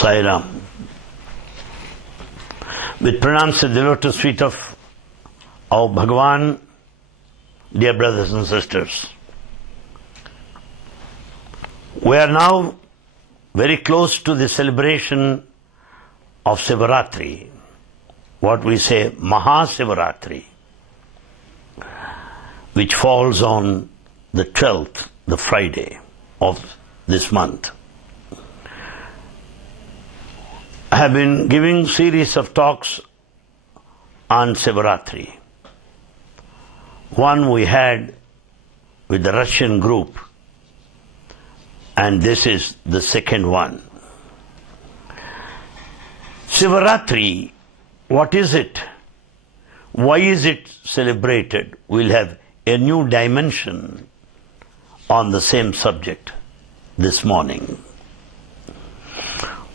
Sai Ram. With pronounced at the lotus feet of our Bhagavan, dear brothers and sisters. We are now very close to the celebration of Sivaratri, what we say Mahasivaratri, which falls on the 12th, the Friday of this month. I have been giving series of talks on Sivaratri. One we had with the Russian group, and this is the second one. Sivaratri, what is it? Why is it celebrated? We'll have a new dimension on the same subject this morning.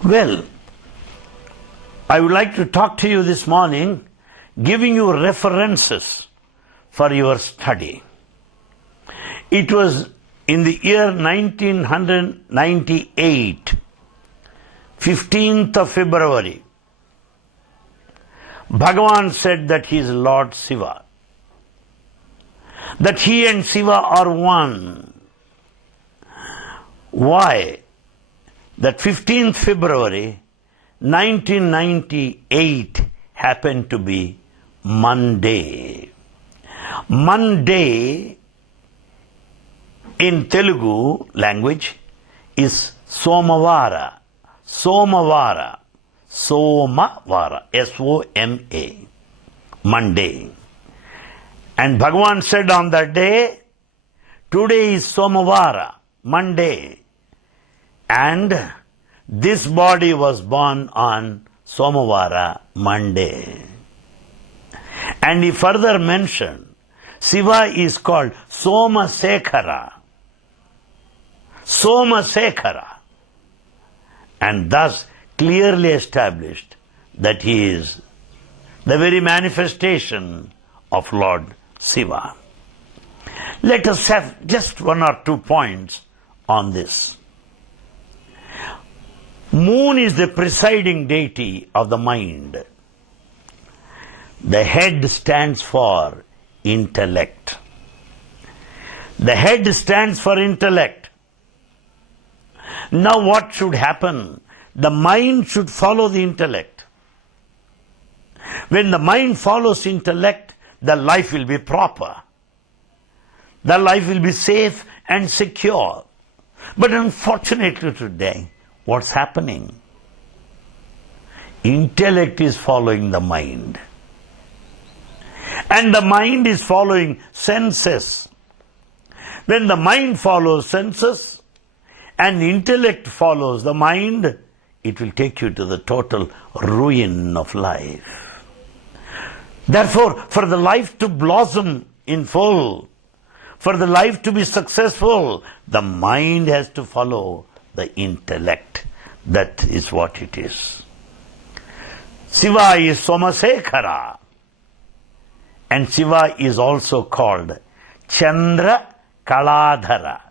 Well, I would like to talk to you this morning, giving you references for your study. It was in the year 1998, 15th of February, Bhagavan said that he is Lord Shiva, that he and Shiva are one. Why? That 15th February 1998 happened to be Monday. Monday in Telugu language is Somavara. Somavara. Somavara. S-O-M-A. Monday. And Bhagavan said on that day, today is Somavara, Monday. And this body was born on Somavara, Monday. And he further mentioned, Shiva is called Somasekhara. Somasekhara. And thus clearly established that he is the very manifestation of Lord Shiva. Let us have just one or two points on this. Moon is the presiding deity of the mind. The head stands for intellect. The head stands for intellect. Now what should happen? The mind should follow the intellect. When the mind follows intellect, the life will be proper. The life will be safe and secure. But unfortunately today, what's happening? Intellect is following the mind. And the mind is following senses. When the mind follows senses and intellect follows the mind, it will take you to the total ruin of life. Therefore, for the life to blossom in full, for the life to be successful, the mind has to follow the intellect. That is what it is. Shiva is Somasekhara. And Shiva is also called Chandra Kaladhara.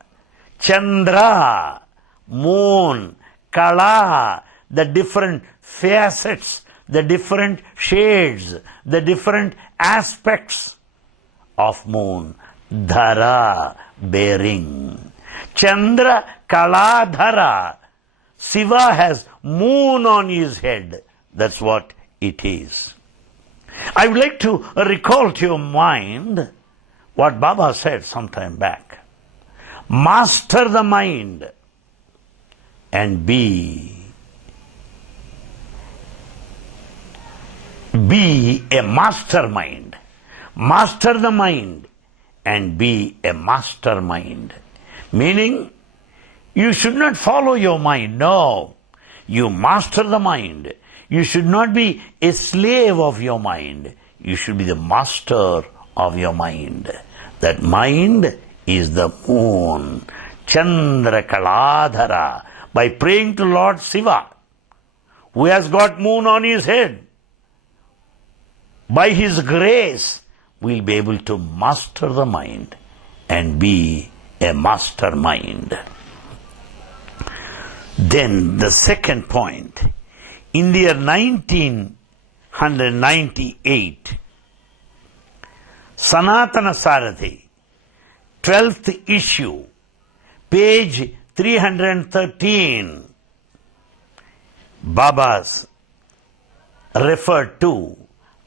Chandra, moon, Kala, the different facets, the different shades, the different aspects of moon. Dhara, bearing. Chandra Kaladhara. Shiva has moon on his head. That's what it is. I would like to recall to your mind what Baba said some time back. Master the mind and be a mastermind. Master the mind and be a mastermind. Meaning, you should not follow your mind. No. You master the mind. You should not be a slave of your mind. You should be the master of your mind. That mind is the moon. Chandra Kaladhara. By praying to Lord Shiva, who has got moon on his head, by his grace, we'll be able to master the mind and be a mastermind. Then the second point, in the year 1998, Sanatana Sarathi, 12th issue, page 313, Baba's referred to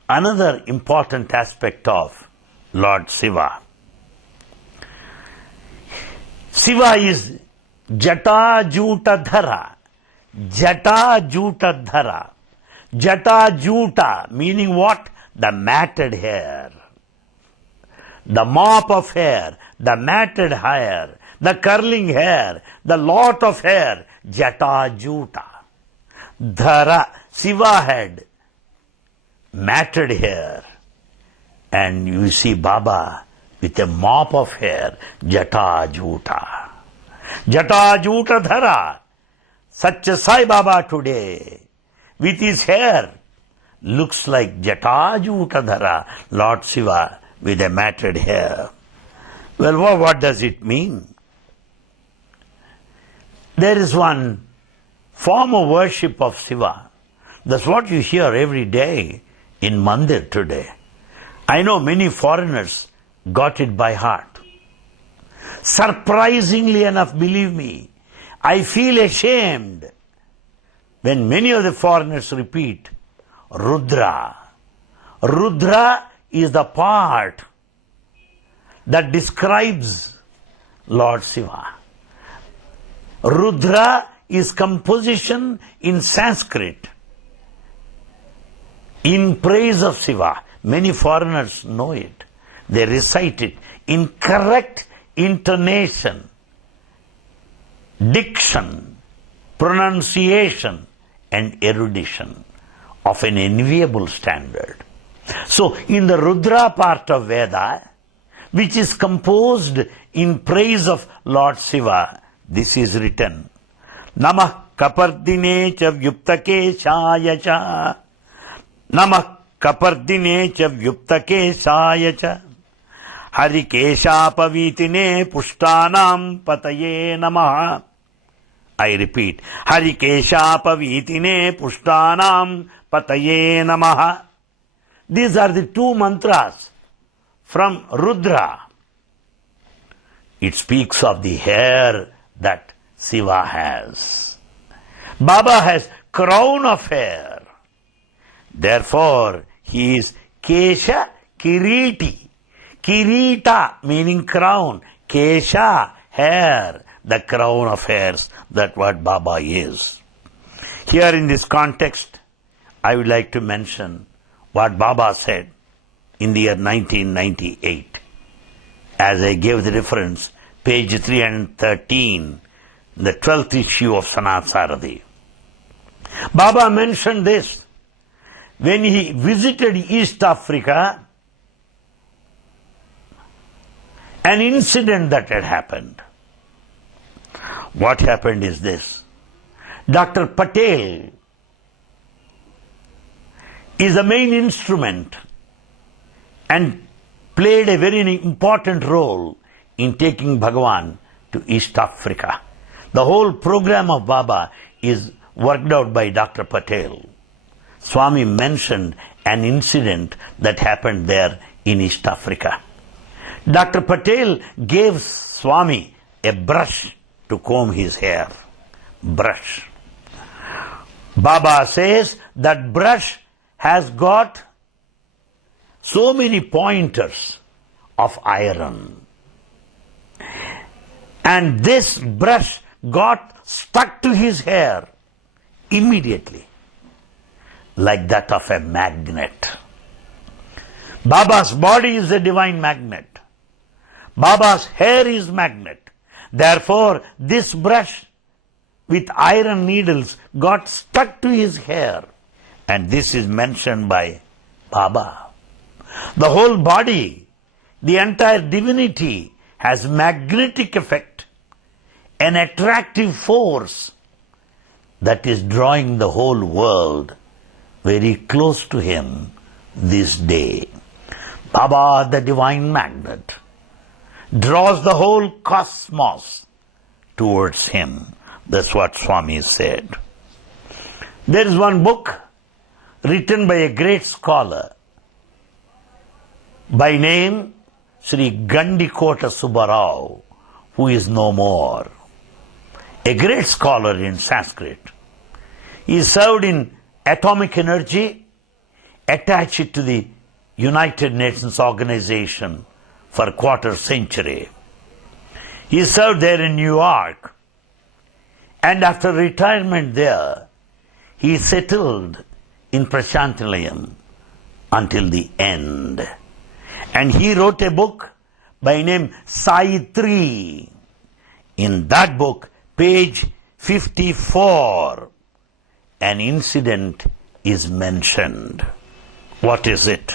another important aspect of Lord Shiva. Shiva is Jata Juta Dhara. Jata Juta Dhara. Jata Juta meaning what? The matted hair. The mop of hair, the matted hair, the curling hair, the lot of hair. Jata Juta. Dhara. Shiva had matted hair. And you see Baba with a mop of hair. Jata Juta. Jata Juta Dhara. Such a Sai Baba today, with his hair, looks like Jata Juta Dhara, Lord Shiva with a matted hair. Well, what does it mean? There is one form of worship of Shiva. That's what you hear every day in Mandir today. I know many foreigners got it by heart. Surprisingly enough, believe me, I feel ashamed when many of the foreigners repeat Rudra. Rudra is the part that describes Lord Shiva. Rudra is composition in Sanskrit in praise of Shiva. Many foreigners know it. They recite it in correct intonation, diction, pronunciation, and erudition of an enviable standard. So, in the Rudra part of Veda, which is composed in praise of Lord Shiva, this is written, Namah Kapardine cha Vyuptake Shaya cha. Namah Kapardine cha Vyuptake Shaya cha. Harikeshapavitine pushtanam pataye namaha. I repeat, Harikeshapavitine pushtanam pataye namaha. These are the two mantras from Rudra. It speaks of the hair that Shiva has. Baba has crown of hair. Therefore, he is Kesha Kiriti. Kirita meaning crown. Kesha, hair. The crown of hairs. That's what Baba is. Here in this context, I would like to mention what Baba said in the year 1998. As I gave the reference, page 313, the 12th issue of Sanatana Sarathi. Baba mentioned this when he visited East Africa. An incident that had happened. What happened is this. Dr. Patel is the main instrument and played a very important role in taking Bhagavan to East Africa. The whole program of Baba is worked out by Dr. Patel. Swami mentioned an incident that happened there in East Africa. Dr. Patel gave Swami a brush to comb his hair. Brush. Baba says that brush has got so many pointers of iron. And this brush got stuck to his hair immediately, like that of a magnet. Baba's body is a divine magnet. Baba's hair is magnet. Therefore, this brush with iron needles got stuck to his hair. And this is mentioned by Baba. The whole body, the entire divinity has magnetic effect, an attractive force that is drawing the whole world very close to him this day. Baba, the divine magnet, draws the whole cosmos towards him. That's what Swami said. There is one book written by a great scholar by name Sri Gandikota Subbarao, who is no more. A great scholar in Sanskrit. He served in atomic energy, attached to the United Nations organization for a quarter century. He served there in New York, and after retirement there, he settled in Prashanti Nilayam until the end. And he wrote a book by name Sayatri. In that book, page 54, an incident is mentioned. What is it?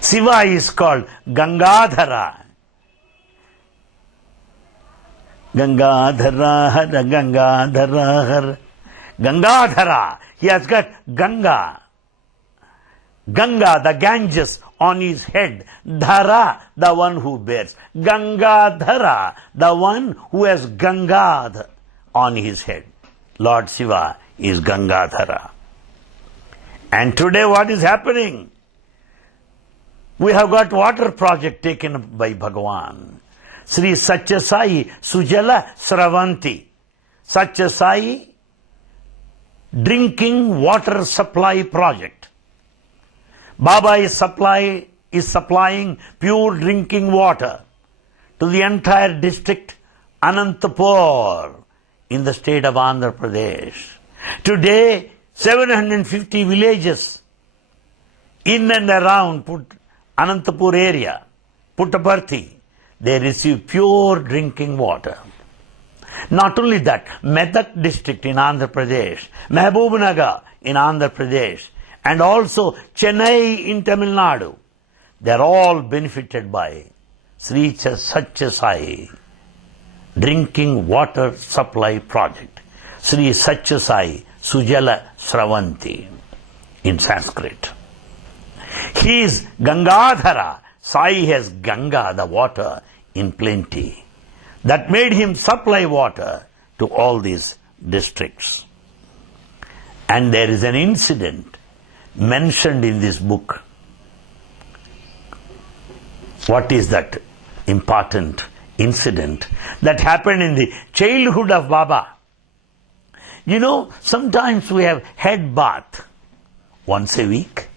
Shiva is called Gangadhara. Gangadhara, Hara Gangadhara, Hara. Gangadhara, he has got Ganga. Ganga, the Ganges, on his head. Dhara, the one who bears. Gangadhara, the one who has Gangad on his head. Lord Shiva is Gangadhara. And today what is happening? We have got water project taken up by Bhagavan. Sri Satya Sai Sujala Sravanti. Satya Sai drinking water supply project. Baba is supplying pure drinking water to the entire district Anantapur in the state of Andhra Pradesh. Today, 750 villages in and around Anantapur area, Puttaparthi, they receive pure drinking water. Not only that, Medak district in Andhra Pradesh, Mahbubnagar in Andhra Pradesh, and also Chennai in Tamil Nadu, they are all benefited by Sri Satya Sai drinking water supply project. Sri Satya Sai Sujala Sravanti in Sanskrit. He is Gangadhara. Sai has Ganga, the water, in plenty. That made him supply water to all these districts. And there is an incident mentioned in this book. What is that important incident that happened in the childhood of Baba? You know, sometimes we have head bath once a week.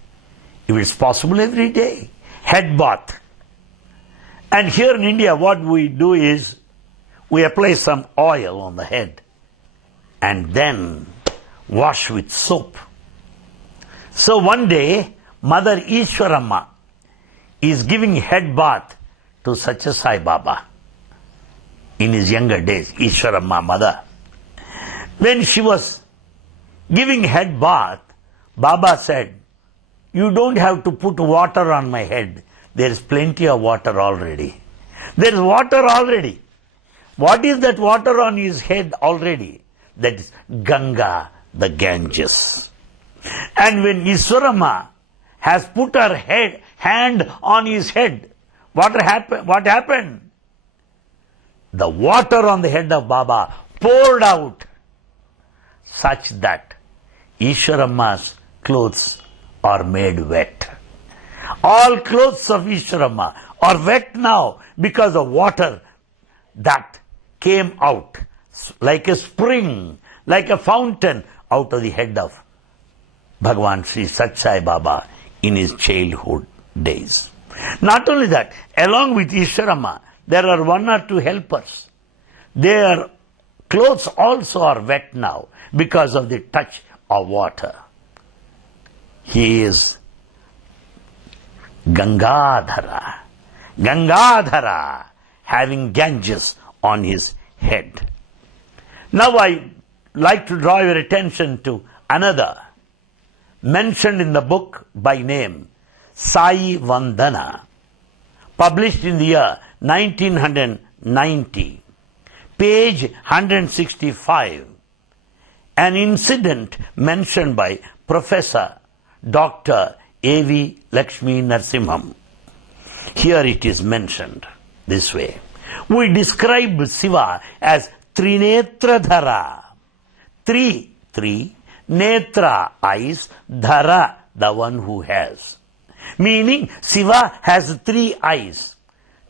If it's possible, every day. Head bath. And here in India, what we do is, we apply some oil on the head and then wash with soap. So one day, Mother Ishwaramma is giving head bath to Satya Sai Baba. In his younger days, Ishwaramma, mother. When she was giving head bath, Baba said, "You don't have to put water on my head. There is plenty of water already." There is water already. What is that water on his head already? That is Ganga, the Ganges. And when Ishwaramma has put her hand on his head, what happened? The water on the head of Baba poured out such that Ishwaramma's clothes are made wet. All clothes of Ishwaramma are wet now because of water that came out like a spring, like a fountain out of the head of Bhagavan Sri Satya Sai Baba in his childhood days. Not only that, along with Ishwaramma, there are one or two helpers. Their clothes also are wet now because of the touch of water. He is Gangadhara. Gangadhara, having Ganges on his head. Now I like to draw your attention to another mentioned in the book by name Sai Vandana, published in the year 1990, page 165, an incident mentioned by Professor Dr. A.V. Lakshmi Narasimham. Here it is mentioned this way. We describe Shiva as Trinetradhara. Three, netra, eyes, dhara, the one who has. Meaning, Shiva has 3 eyes.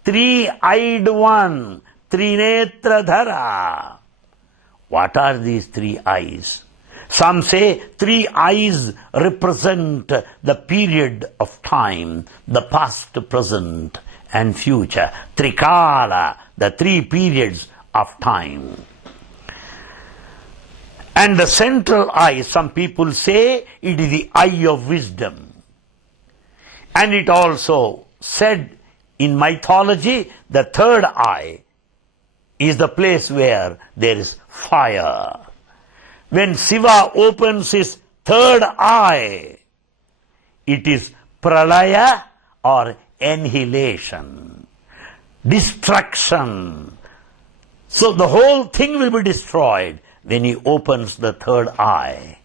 3-eyed one, Trinetradhara. What are these 3 eyes? Some say 3 eyes represent the period of time, the past, present, and future. Trikala, the 3 periods of time. And the central eye, some people say it is the eye of wisdom. And it also said in mythology, the 3rd eye is the place where there is fire. When Shiva opens his 3rd eye, it is pralaya or annihilation, destruction. So the whole thing will be destroyed when he opens the 3rd eye,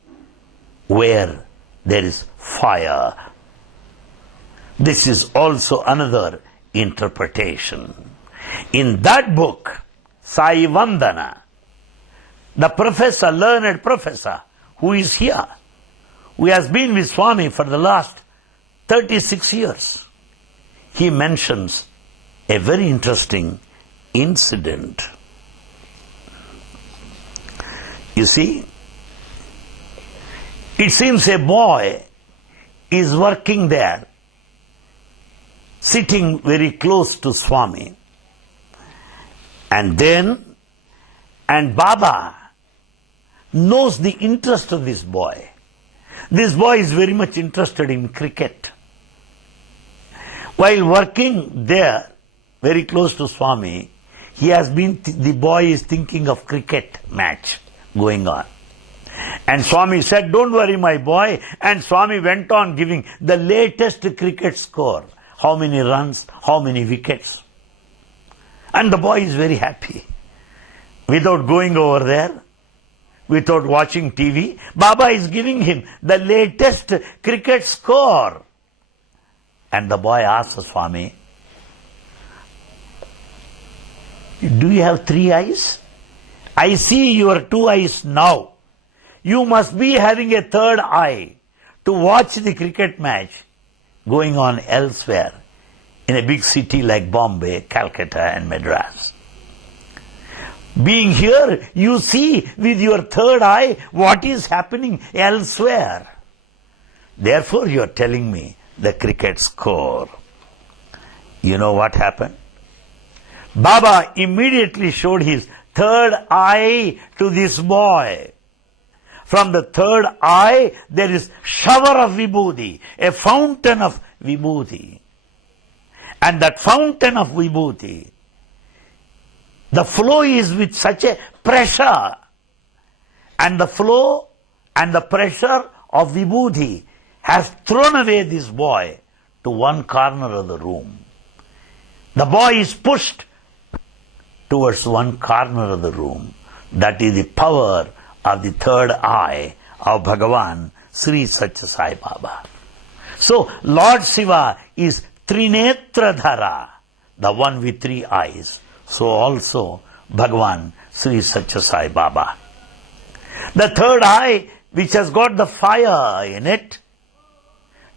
where there is fire. This is also another interpretation. In that book, Sai Vandana, the professor, learned professor, who is here, who has been with Swami for the last 36 years, he mentions a very interesting incident. You see, it seems a boy is working there, sitting very close to Swami. And Baba knows the interest of this boy. This boy is very much interested in cricket. While working there, very close to Swami, the boy is thinking of cricket match going on. And Swami said, "Don't worry, my boy." And Swami went on giving the latest cricket score. How many runs, how many wickets. And the boy is very happy. Without going over there, without watching TV, Baba is giving him the latest cricket score. And the boy asks Swami, "Do you have 3 eyes? I see your 2 eyes now. You must be having a 3rd eye to watch the cricket match going on elsewhere in a big city like Bombay, Calcutta and Madras. Being here, you see with your 3rd eye what is happening elsewhere. Therefore you are telling me the cricket score." You know what happened? Baba immediately showed his 3rd eye to this boy. From the 3rd eye, there is shower of vibhuti, a fountain of vibhuti. And that fountain of vibhuti, the flow is with such a pressure. And the flow and the pressure of vibhuti has thrown away this boy to one corner of the room. The boy is pushed towards one corner of the room. That is the power of the 3rd eye of Bhagavan Sri Satya Sai Baba. So Lord Shiva is Trinetradhara, the one with 3 eyes. So also Bhagavan Sri Satya Sai Baba. The 3rd eye, which has got the fire in it,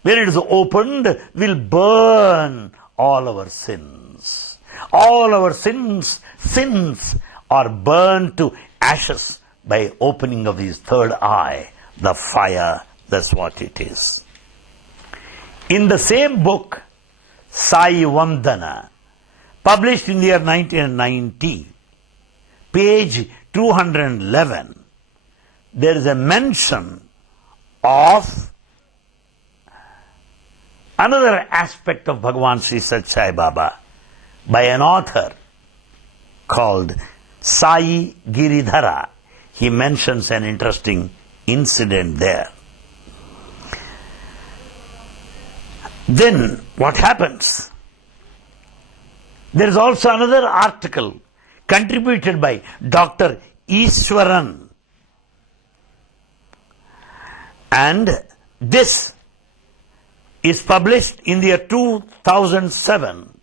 when it is opened, will burn all our sins. All our sins are burned to ashes by opening of his 3rd eye, the fire. That's what it is. In the same book, Sai Vandana, published in the year 1990, page 211, there is a mention of another aspect of Bhagavan Sri Satya Sai Baba by an author called Sai Giridhara. He mentions an interesting incident there. Then what happens? There is also another article contributed by Dr. Ishwaran. And this is published in the year 2007,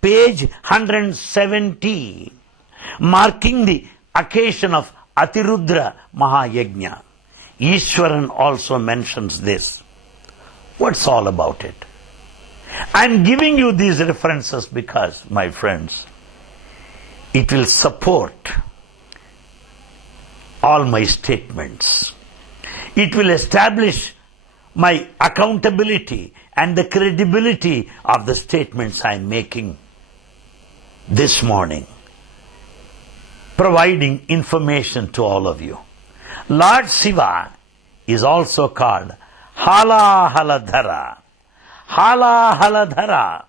page 170, marking the occasion of Atirudra Mahayajna, Ishwaran also mentions this. What's all about it? I'm giving you these references because, my friends, it will support all my statements. It will establish my accountability and the credibility of the statements I'm making this morning, providing information to all of you. Lord Shiva is also called Halahaladhara. Halahaladhara.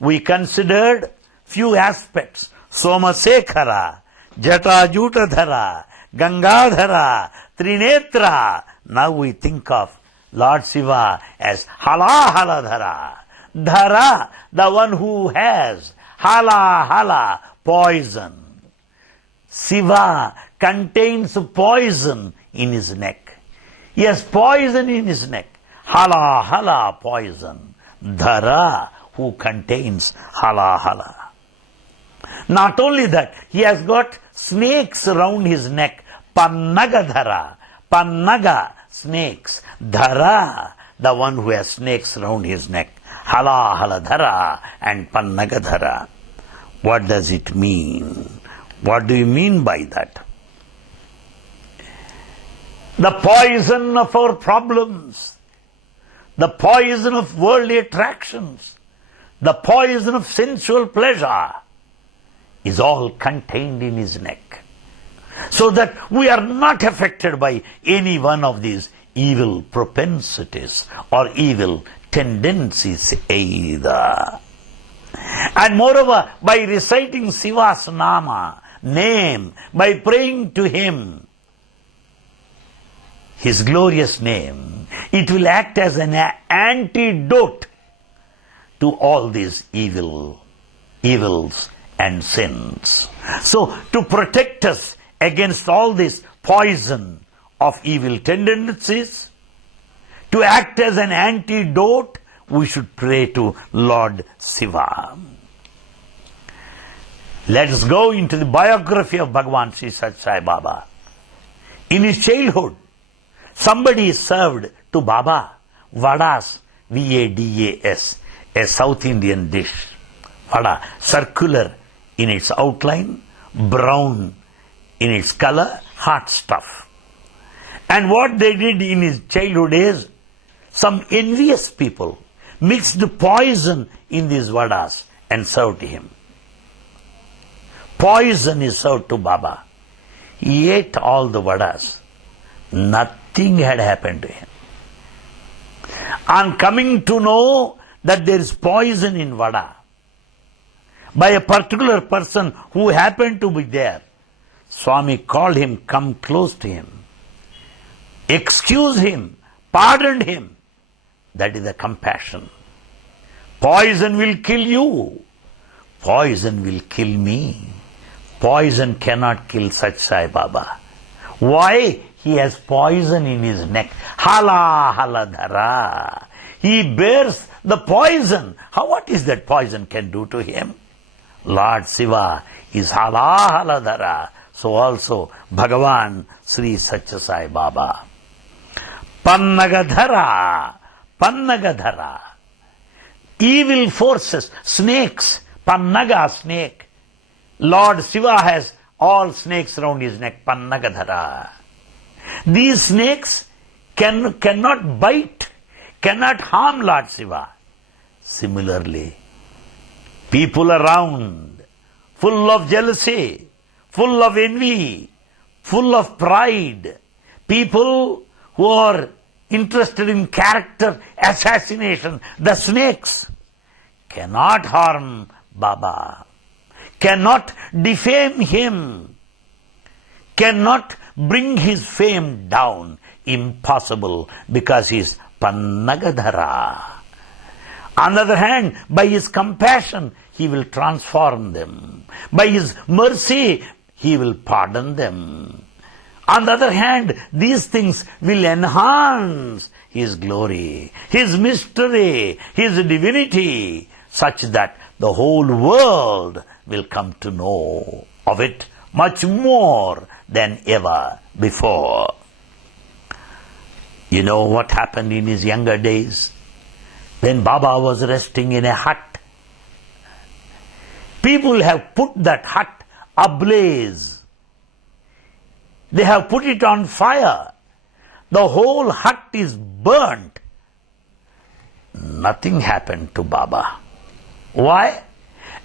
We considered few aspects. Somasekhara, Jatajutadhara, Gangadhara, Trinetra. Now we think of Lord Shiva as Halahaladhara. Dhara, the one who has. Hala, poison. Shiva contains poison in his neck. He has poison in his neck. Hala, poison. Dhara, who contains hala. Not only that, he has got snakes around his neck. Pannagadhara. Pannaga, snakes. Dhara, the one who has snakes around his neck. Halahaladhara and Pannagadhara. What does it mean? What do you mean by that? The poison of our problems, the poison of worldly attractions, the poison of sensual pleasure is all contained in his neck. So that we are not affected by any one of these evil propensities or evil tendencies either. And moreover, by reciting Shiva's Nama, name, by praying to him, his glorious name, it will act as an antidote to all these evils and sins. So, to protect us against all this poison of evil tendencies, to act as an antidote, we should pray to Lord Shiva. Let us go into the biography of Bhagavan Sri Sathya Sai Baba. In his childhood, somebody served to Baba vadas, V-A-D-A-S, a South Indian dish. Vada, circular in its outline, brown in its color, hot stuff. And what they did in his childhood is, some envious people mixed poison in these vadas and served to him. Poison is served to Baba. He ate all the vadas. Nothing had happened to him. On coming to know that there is poison in vada by a particular person who happened to be there, Swami called him, come close to him, excuse him, pardoned him. That is the compassion. Poison will kill you. Poison will kill me. Poison cannot kill Sathya Sai Baba. Why? He has poison in his neck. Halahaladhara. He bears the poison. What is that poison can do to him? Lord Shiva is Halahaladhara. So also Bhagavan Sri Sathya Sai Baba. Pannagadhara. Pannagadhara. Evil forces, snakes. Pannaga, snake. Lord Shiva has all snakes around his neck. Pannagadhara. These snakes cannot bite, cannot harm Lord Shiva. Similarly, people around, full of jealousy, full of envy, full of pride, people who are interested in character assassination, the snakes, cannot harm Baba, cannot defame him, cannot bring his fame down. Impossible, because he is Pannagadhara. On the other hand, by his compassion, he will transform them. By his mercy, he will pardon them. On the other hand, these things will enhance his glory, his mystery, his divinity, such that the whole world will come to know of it much more than ever before. You know what happened in his younger days? When Baba was resting in a hut, people have put that hut ablaze. They have put it on fire. The whole hut is burnt. Nothing happened to Baba. Why?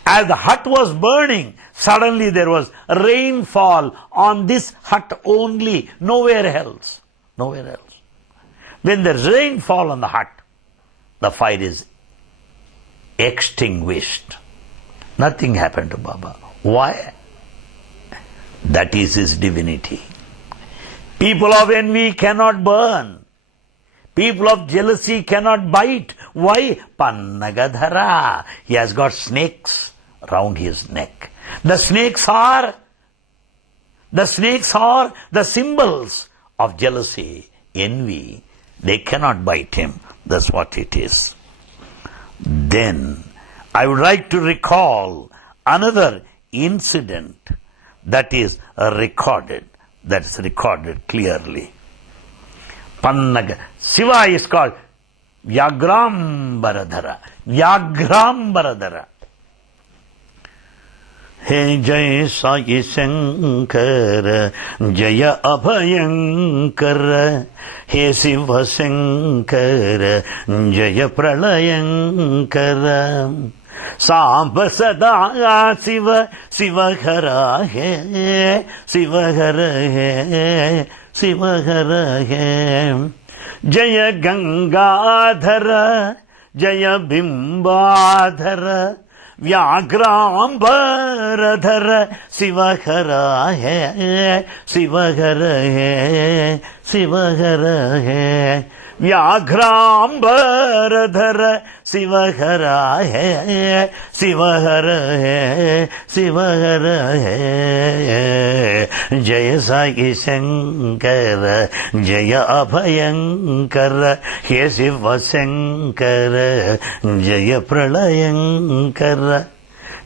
As the hut was burning, suddenly there was rainfall on this hut only, nowhere else. Nowhere else. When there's rainfall on the hut, the fire is extinguished. Nothing happened to Baba. Why? That is his divinity. People of envy cannot burn. People of jealousy cannot bite. Why? Gangadhara. He has got snakes round his neck. The snakes are the symbols of jealousy, envy. They cannot bite him. That's what it is. Then, I would like to recall another incident that is recorded clearly. Shiva is called Vyagrambaradhara. Hey Jai Sai Shankara, Jaya Abhayankara, Hey Shiva Shankara, Jaya Pralayankara, Samba Sada Shiva, Shiva Hara Hai, Shiva Hara Hai, Shiva Hara Hai, Jaya Gangadhara, Jaya Bimbadhara, Vyagrambaradhara, Shiva Hara Hai, Shiva Hara Hai, Shiva Hara Hai, Vyagrambaradhara, Shiva Hara Hai, Shiva Hara Hai, Shiva Hara Hai, Jaya Sai Shankara, Jaya Abhayankara, He Shiva Shankara, Jaya Pralayankara,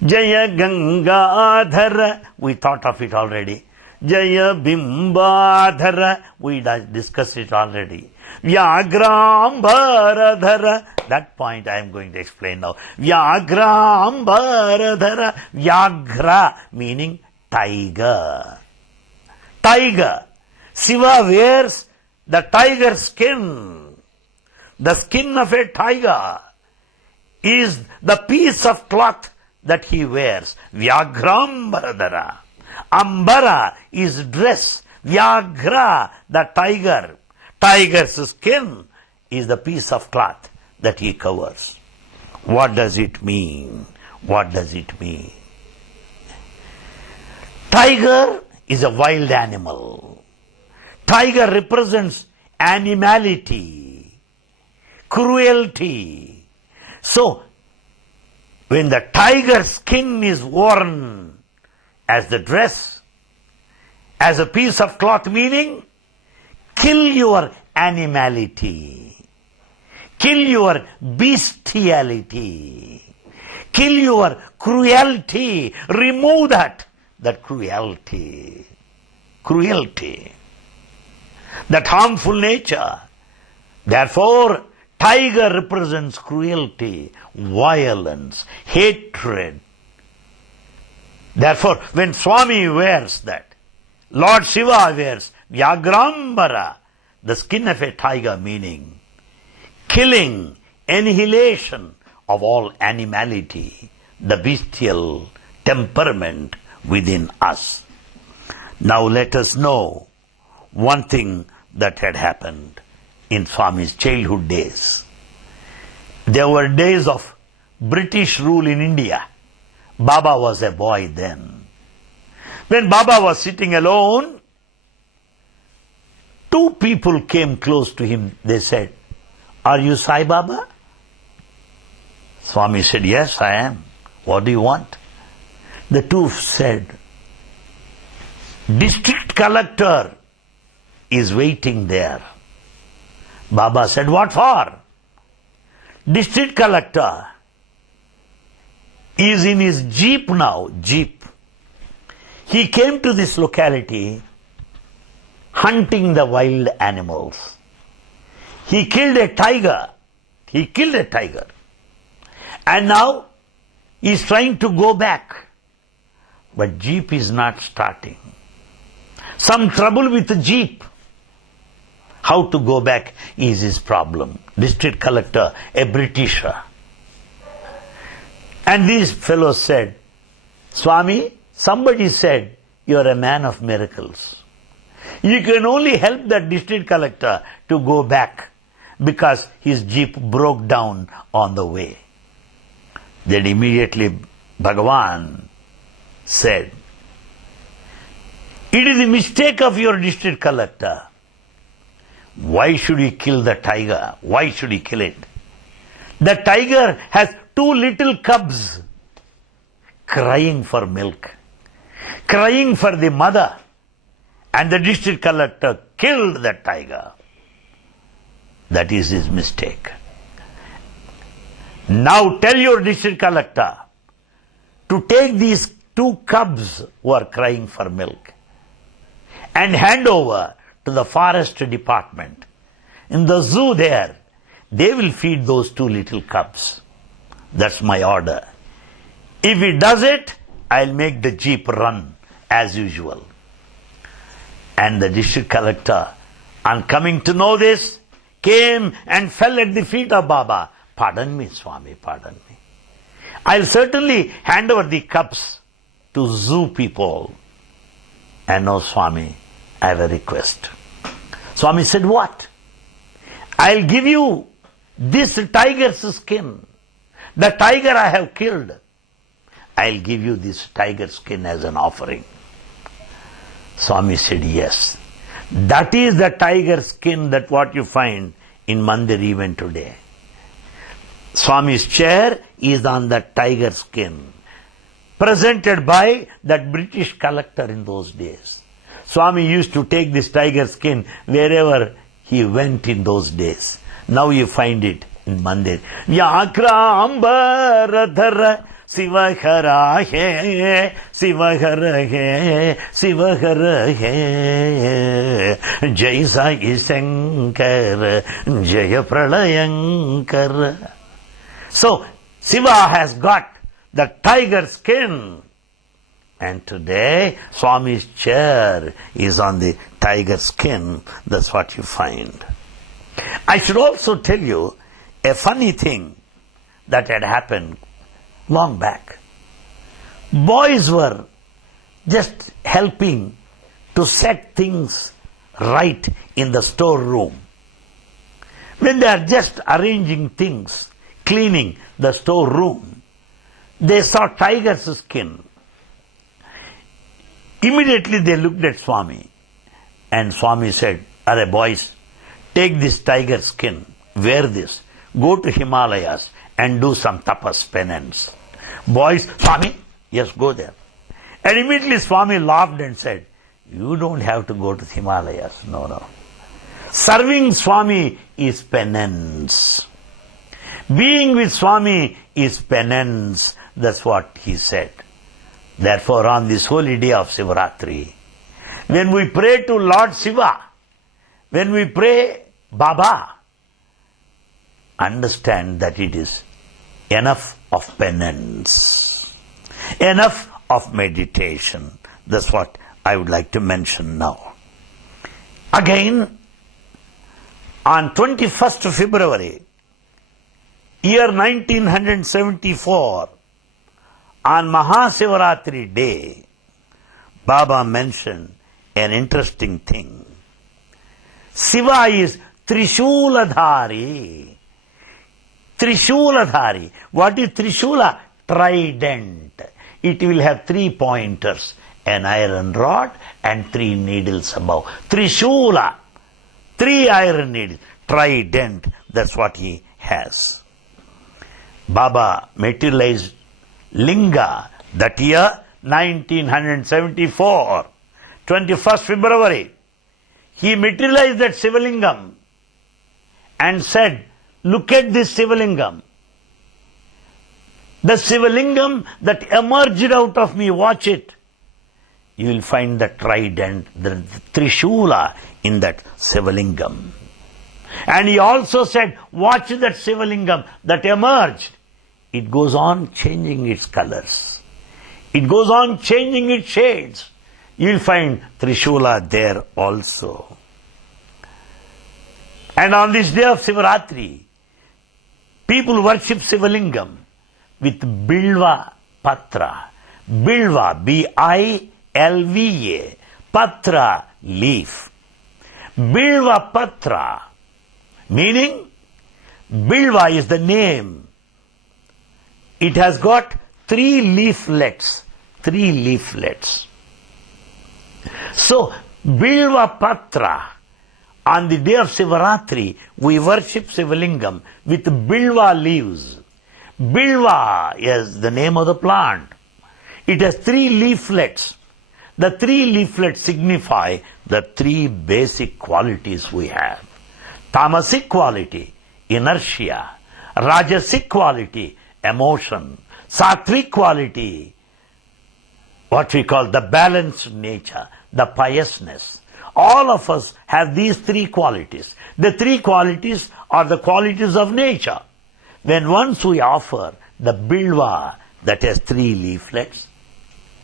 Jaya Gangadhara, we thought of it already. Jaya Bimbadhara, we discussed it already. Vyagrambaradhara, that point I am going to explain now. Vyagrambaradhara, Vyagra meaning tiger. Tiger. Shiva wears the tiger skin. The skin of a tiger is the piece of cloth that he wears. Vyagrambaradhara. Ambara is dress. Vyagra, the tiger. Tiger's skin is the piece of cloth that he covers. What does it mean? What does it mean? Tiger is a wild animal. Tiger represents animality, cruelty. So, when the tiger skin is worn as the dress, as a piece of cloth, meaning kill your animality, kill your bestiality, kill your cruelty, remove that cruelty, that harmful nature. Therefore, tiger represents cruelty, violence, hatred. Therefore, when Swami wears that, Lord Shiva wears Vyagrambara, the skin of a tiger, meaning killing, annihilation of all animality, the bestial temperament within us. Now let us know one thing that had happened in Swami's childhood days. There were days of British rule in India. Baba was a boy then. When Baba was sitting alone, two people came close to him. They said, "Are you Sai Baba?" Swami said, "Yes, I am. What do you want?" The two said, "District collector is waiting there." Baba said, "What for?" "District collector is in his jeep now, jeep. He came to this locality hunting the wild animals. He killed a tiger. And now he is trying to go back. But jeep is not starting. Some trouble with the jeep. How to go back is his problem. District collector, a Britisher. And these fellows said, Swami, somebody said, you are a man of miracles. You can only help that district collector to go back because his jeep broke down on the way. Then immediately Bhagavan said, it is a mistake of your district collector. Why should he kill the tiger? Why should he kill it? The tiger has 2 little cubs crying for milk, crying for the mother, and the district collector killed the tiger. That is his mistake. Now tell your district collector to take these 2 cubs who are crying for milk and hand over to the forest department. In the zoo there, they will feed those 2 little cubs. That's my order. If he does it, I'll make the jeep run as usual. And the district collector, on coming to know this, came and fell at the feet of Baba. Pardon me, Swami, pardon me. I'll certainly hand over the cubs to zoo people. And now, Swami, I have a request. Swami said, what? I'll give you this tiger's skin. The tiger I have killed. I'll give you this tiger skin as an offering. Swami said, yes. That is the tiger skin that what you find in Mandir even today. Swami's chair is on the tiger skin, presented by that British collector in those days. Swami used to take this tiger skin wherever he went in those days. Now you find it in Mandir. Yakrambara Sivahara he, Sivahara he, Sivahara he, Jai Sai Shankar, Jaya Pralayankar. So, Shiva has got the tiger skin. And today, Swami's chair is on the tiger skin. That's what you find. I should also tell you a funny thing that had happened long back. Boys were just helping to set things right in the storeroom. When they are just arranging things, cleaning the storeroom, they saw tiger's skin. Immediately they looked at Swami, and Swami said, "Arey boys, take this tiger skin, wear this, go to Himalayas and do some tapas penance." Boys, Swami, yes, go there. And immediately Swami laughed and said, "You don't have to go to Himalayas, no. Serving Swami is penance. Being with Swami is penance." That's what he said. Therefore, on this holy day of Shivaratri, when we pray to Lord Shiva, when we pray Baba, understand that it is enough of penance, enough of meditation. That's what I would like to mention now. Again, on 21st February, year 1974, on Mahasivaratri day, Baba mentioned an interesting thing. Shiva is Trishuladhari. Trishuladhari. What is Trishula? Trident. It will have 3 pointers, an iron rod and 3 needles above. Trishula. 3 iron needles. Trident. That's what he has. Baba materialized Linga that year 1974, 21st February. He materialized that Shivalingam and said, "Look at this Shivalingam. The Shivalingam that emerged out of me, watch it. you will find the trident, the Trishula in that Sivalingam. And he also said, watch that Sivalingam that emerged. It goes on changing its colors. It goes on changing its shades. You will find Trishula there also. And on this day of Sivaratri, people worship Sivalingam with Bilva Patra. Bilva, B-I-L-V-A, Patra, leaf. Bilva Patra, meaning Bilva is the name. It has got 3 leaflets. 3 leaflets. So, Bilva Patra, on the day of Sivaratri, we worship Sivalingam with Bilva leaves. Bilva is the name of the plant. It has 3 leaflets. The 3 leaflets signify the 3 basic qualities we have. Tamasic quality, inertia. Rajasic quality, emotion. Sattvic quality, what we call the balanced nature, the piousness. All of us have these 3 qualities. The 3 qualities are the qualities of nature. When once we offer the Bilva that has 3 leaflets,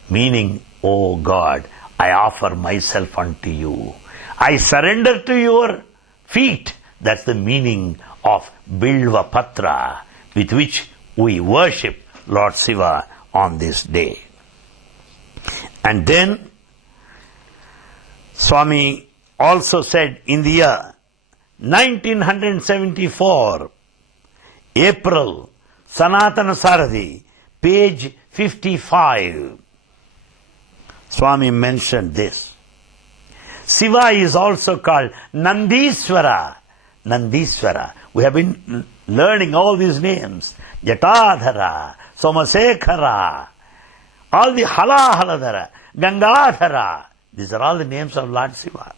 meaning, O God, I offer myself unto you. I surrender to your feet. That's the meaning of Bilva Patra, with which we worship Lord Shiva on this day. And then Swami also said in the year 1974, April, Sanatana Sarathi, page 55, Swami mentioned this. Shiva is also called Nandiswara. Nandiswara. We have been learning all these names. Jatadhara, Somasekhara, all the Halahaladhara, Gangadhara. These are all the names of Lord Shiva.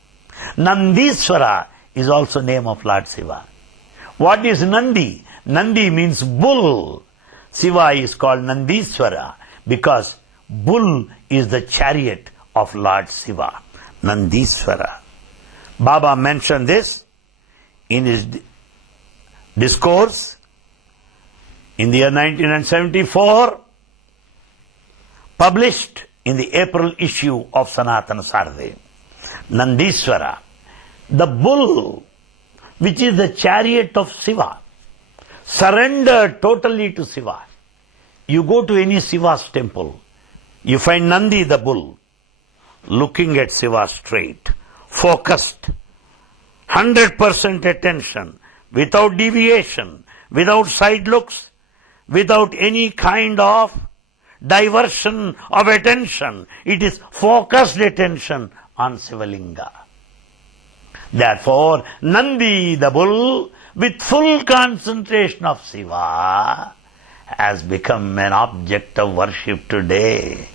Nandiswara is also name of Lord Shiva. What is Nandi? Nandi means bull. Shiva is called Nandiswara because bull is the chariot of Lord Shiva. Nandiswara. Baba mentioned this in his discourse in the year 1974, published in the April issue of Sanatana Sarathi. Nandiswara, the bull, which is the chariot of Shiva, surrendered totally to Shiva. You go to any Shiva's temple, you find Nandi the bull, looking at Shiva straight, focused, 100% attention, without deviation, without side looks, without any kind of diversion of attention. It is focused attention on Sivalinga. Therefore, Nandi the bull, with full concentration of Shiva, has become an object of worship today.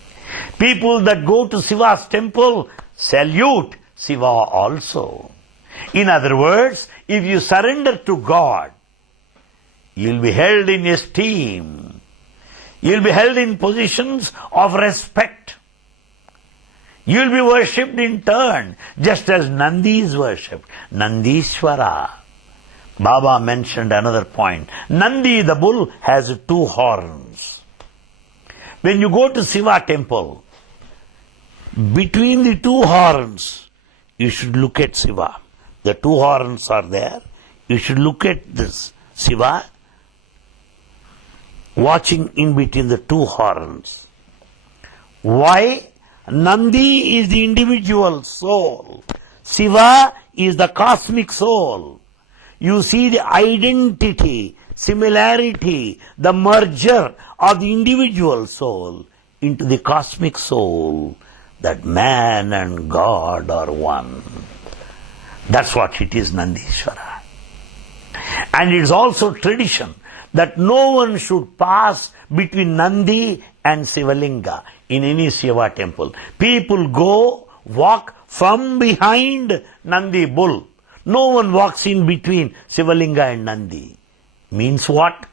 People that go to Shiva's temple salute Shiva also. In other words, if you surrender to God, you will be held in esteem. You will be held in positions of respect. You will be worshipped in turn, just as Nandi is worshipped. Nandiswara. Baba mentioned another point. Nandi, the bull, has 2 horns. When you go to Shiva temple, between the 2 horns, you should look at Shiva. The 2 horns are there. You should look at this Shiva, watching in between the 2 horns. Why? Nandi is the individual soul. Shiva is the cosmic soul. You see the identity, similarity, the merger of the individual soul into the cosmic soul, that man and God are one. That's what it is, Nandiswara. And it is also tradition that no one should pass between Nandi and Sivalinga in any Shiva temple. People go, walk from behind Nandi bull. No one walks in between Sivalinga and Nandi. Means what?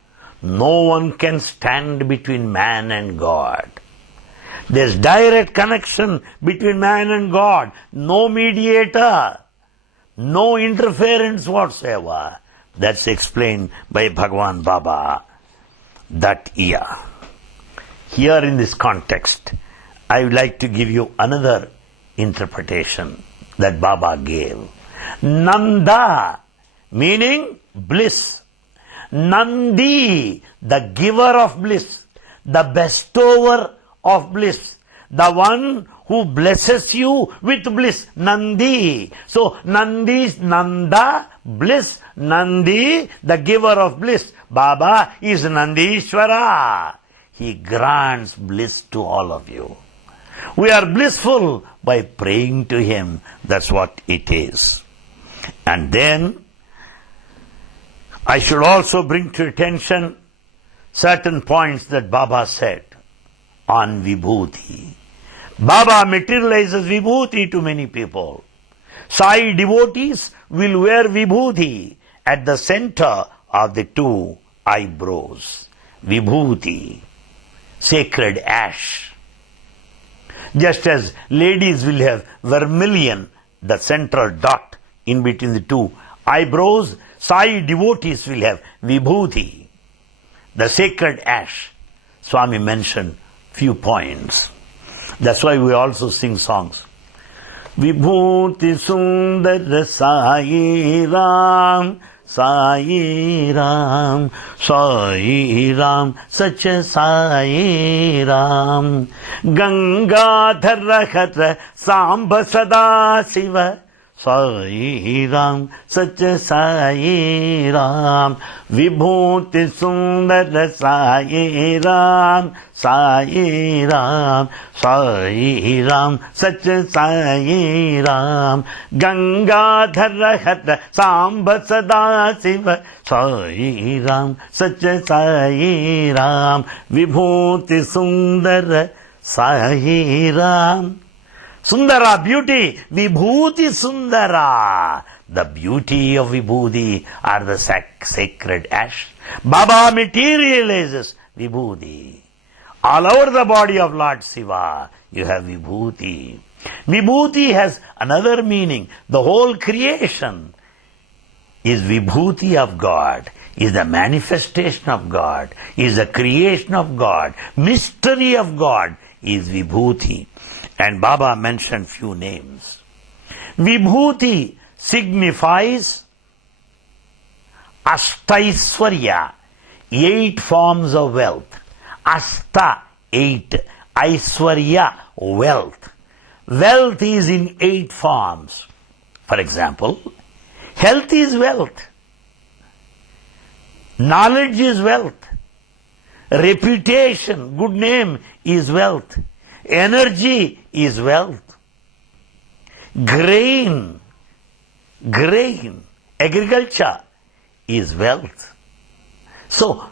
No one can stand between man and God. There's direct connection between man and God. No mediator. No interference whatsoever. That's explained by Bhagavan Baba that year. Here in this context, I would like to give you another interpretation that Baba gave. Nanda, meaning bliss. Nandi, the giver of bliss, the bestower of bliss, the one who blesses you with bliss. Nandi. So Nandi is Nanda, bliss. Nandi, the giver of bliss. Baba is Nandishvara. He grants bliss to all of you. We are blissful by praying to Him. That's what it is. And then I should also bring to attention certain points that Baba said on Vibhuti. Baba materializes Vibhuti to many people. Sai devotees will wear Vibhuti at the center of the two eyebrows. Vibhuti, sacred ash. Just as ladies will have vermilion, the central dot in between the two eyebrows, Sai devotees will have Vibhuti, the sacred ash. Swami mentioned few points. That's why we also sing songs. Vibhuti Sundara Sai Ram, Sai Ram, Sai Ram, Sacha Sai Ram, Gangadhara Hara Sambha Sada Shiva, Sai Ram, Sacha Sai Ram, Vibhuti Sundara Sai Ram, Sai Ram, Sai Ram, Sacha Sai Ram, Gangadhara Hara Sambha Sada Shiva, Sai Ram, Sacha Sai Ram, Vibhuti Sundara Sai Ram. Sundara, beauty, Vibhuti Sundara. The beauty of Vibhuti are the sacred ash. Baba materializes Vibhuti. All over the body of Lord Shiva, you have Vibhuti. Vibhuti has another meaning. The whole creation is Vibhuti of God, is the manifestation of God, is the creation of God. Mystery of God is Vibhuti. And Baba mentioned few names. Vibhuti signifies Ashtaisvarya, 8 forms of wealth. Ashta, 8. Aisvarya, wealth. Wealth is in 8 forms. For example, health is wealth. Knowledge is wealth. Reputation, good name is wealth. Energy is wealth. Grain, agriculture is wealth. So,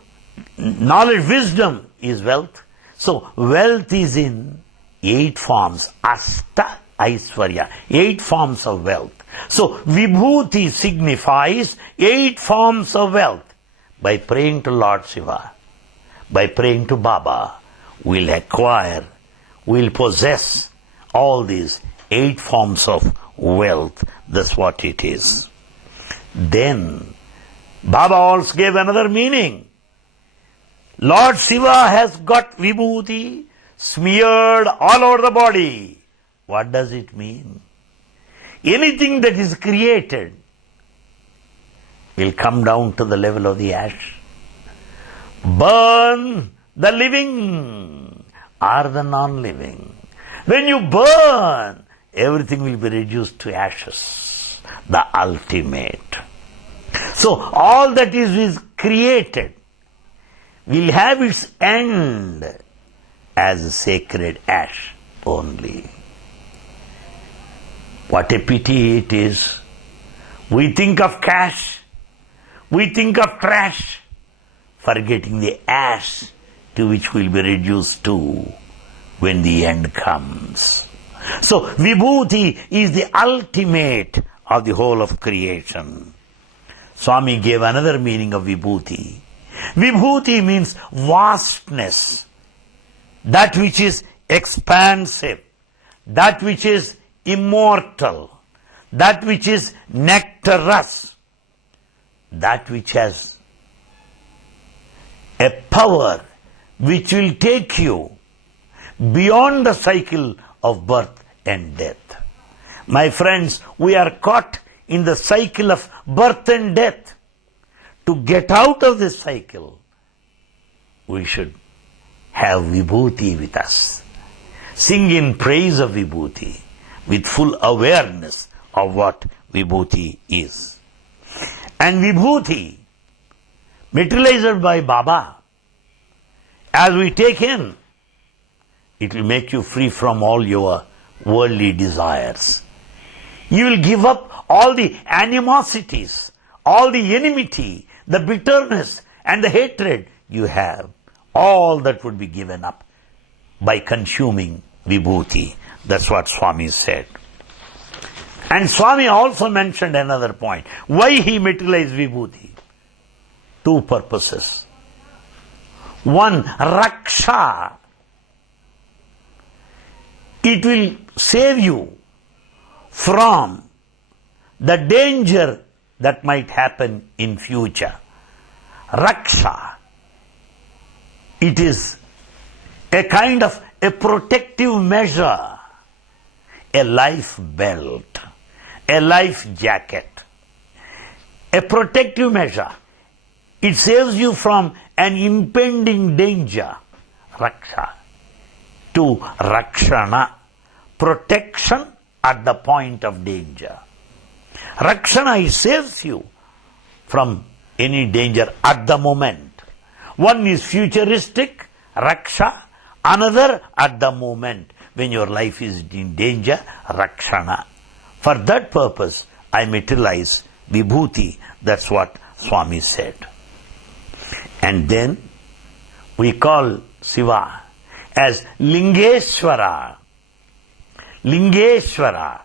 knowledge, wisdom is wealth. So, wealth is in 8 forms. Ashta Aisvarya, 8 forms of wealth. So, Vibhuti signifies 8 forms of wealth. By praying to Lord Shiva, by praying to Baba, we'll acquire, we'll possess all these 8 forms of wealth. That's what it is. Then, Baba also gave another meaning. Lord Shiva has got Vibhuti smeared all over the body. What does it mean? Anything that is created will come down to the level of the ash. Burn the living or the non-living. When you burn, everything will be reduced to ashes, the ultimate. So, all that is created will have its end as a sacred ash only. What a pity it is. We think of cash, we think of trash, forgetting the ash to which we'll be reduced to when the end comes. So, Vibhuti is the ultimate of the whole of creation. Swami gave another meaning of Vibhuti. Vibhuti means vastness, that which is expansive, that which is immortal, that which is nectarous, that which has a power which will take you beyond the cycle of birth and death. My friends, we are caught in the cycle of birth and death. To get out of this cycle, we should have Vibhuti with us. Sing in praise of Vibhuti with full awareness of what Vibhuti is. And Vibhuti, materialized by Baba, as we take in, it will make you free from all your worldly desires. You will give up all the animosities, all the enmity, the bitterness and the hatred you have. All that would be given up by consuming Vibhuti. That's what Swami said. And Swami also mentioned another point. Why he materialized Vibhuti? Two purposes. One, Raksha. It will save you from the danger that might happen in future. Raksha. It is a kind of a protective measure, a life belt, a life jacket, a protective measure. It saves you from an impending danger. Raksha. To Rakshana, protection at the point of danger. Rakshana, it saves you from any danger at the moment. One is futuristic, Raksha. Another at the moment when your life is in danger, Rakshana. For that purpose, I materialize Vibhuti. That's what Swami said. And then we call Shiva as Lingeshwara. Lingeshwara.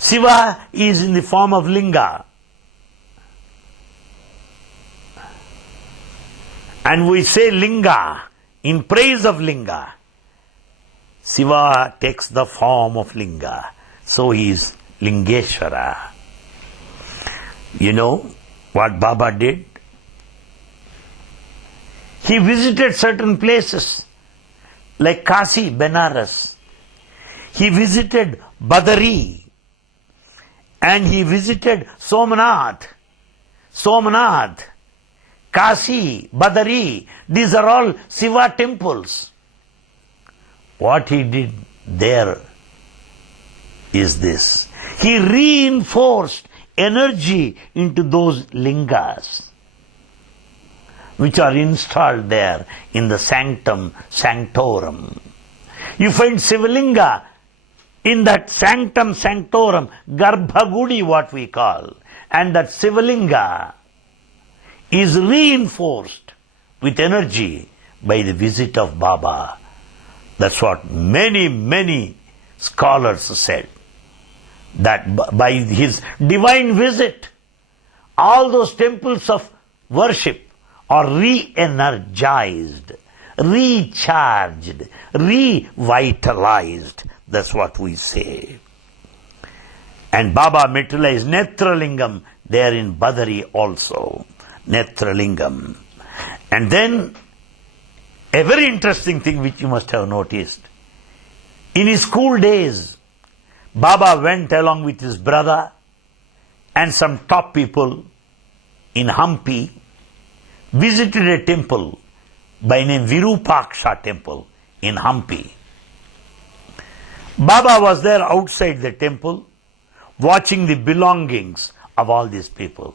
Shiva is in the form of Linga. And we say Linga in praise of Linga. Shiva takes the form of Linga. So he is Lingeshwara. You know what Baba did? He visited certain places like Kashi, Benares. He visited Badari. And he visited Somnath. Somnath, Kashi, Badari. These are all Shiva temples. What he did there is this. He reinforced energy into those lingas which are installed there in the sanctum sanctorum. You find Shivalinga in that sanctum sanctorum, Garbhagudi what we call. And that Shivalinga is reinforced with energy by the visit of Baba. That's what many scholars said. That by his divine visit, all those temples of worship are re-energized, recharged, revitalized. That's what we say. And Baba materialized Netralingam there in Badari also. Netralingam. And then a very interesting thing which you must have noticed. In his school days, Baba went along with his brother and some top people in Hampi, visited a temple by name Virupaksha temple in Hampi. Baba was there outside the temple watching the belongings of all these people.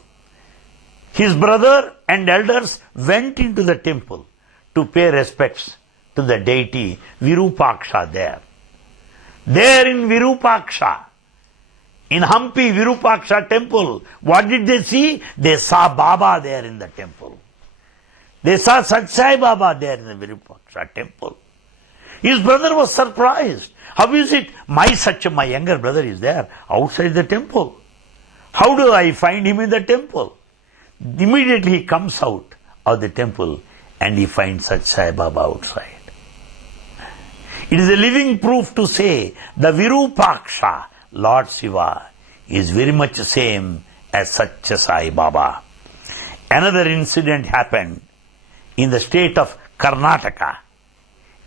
His brother and elders went into the temple to pay respects to the deity Virupaksha there. There in Virupaksha, in Hampi Virupaksha temple, what did they see? They saw Baba there in the temple. They saw Satsang Baba there in the Virupaksha temple. His brother was surprised. How is it my younger brother is there outside the temple? How do I find him in the temple? Immediately he comes out of the temple and he finds Satsang Baba outside. It is a living proof to say the Virupaksha, Lord Shiva, is very much the same as Satya Sai Baba. Another incident happened in the state of Karnataka,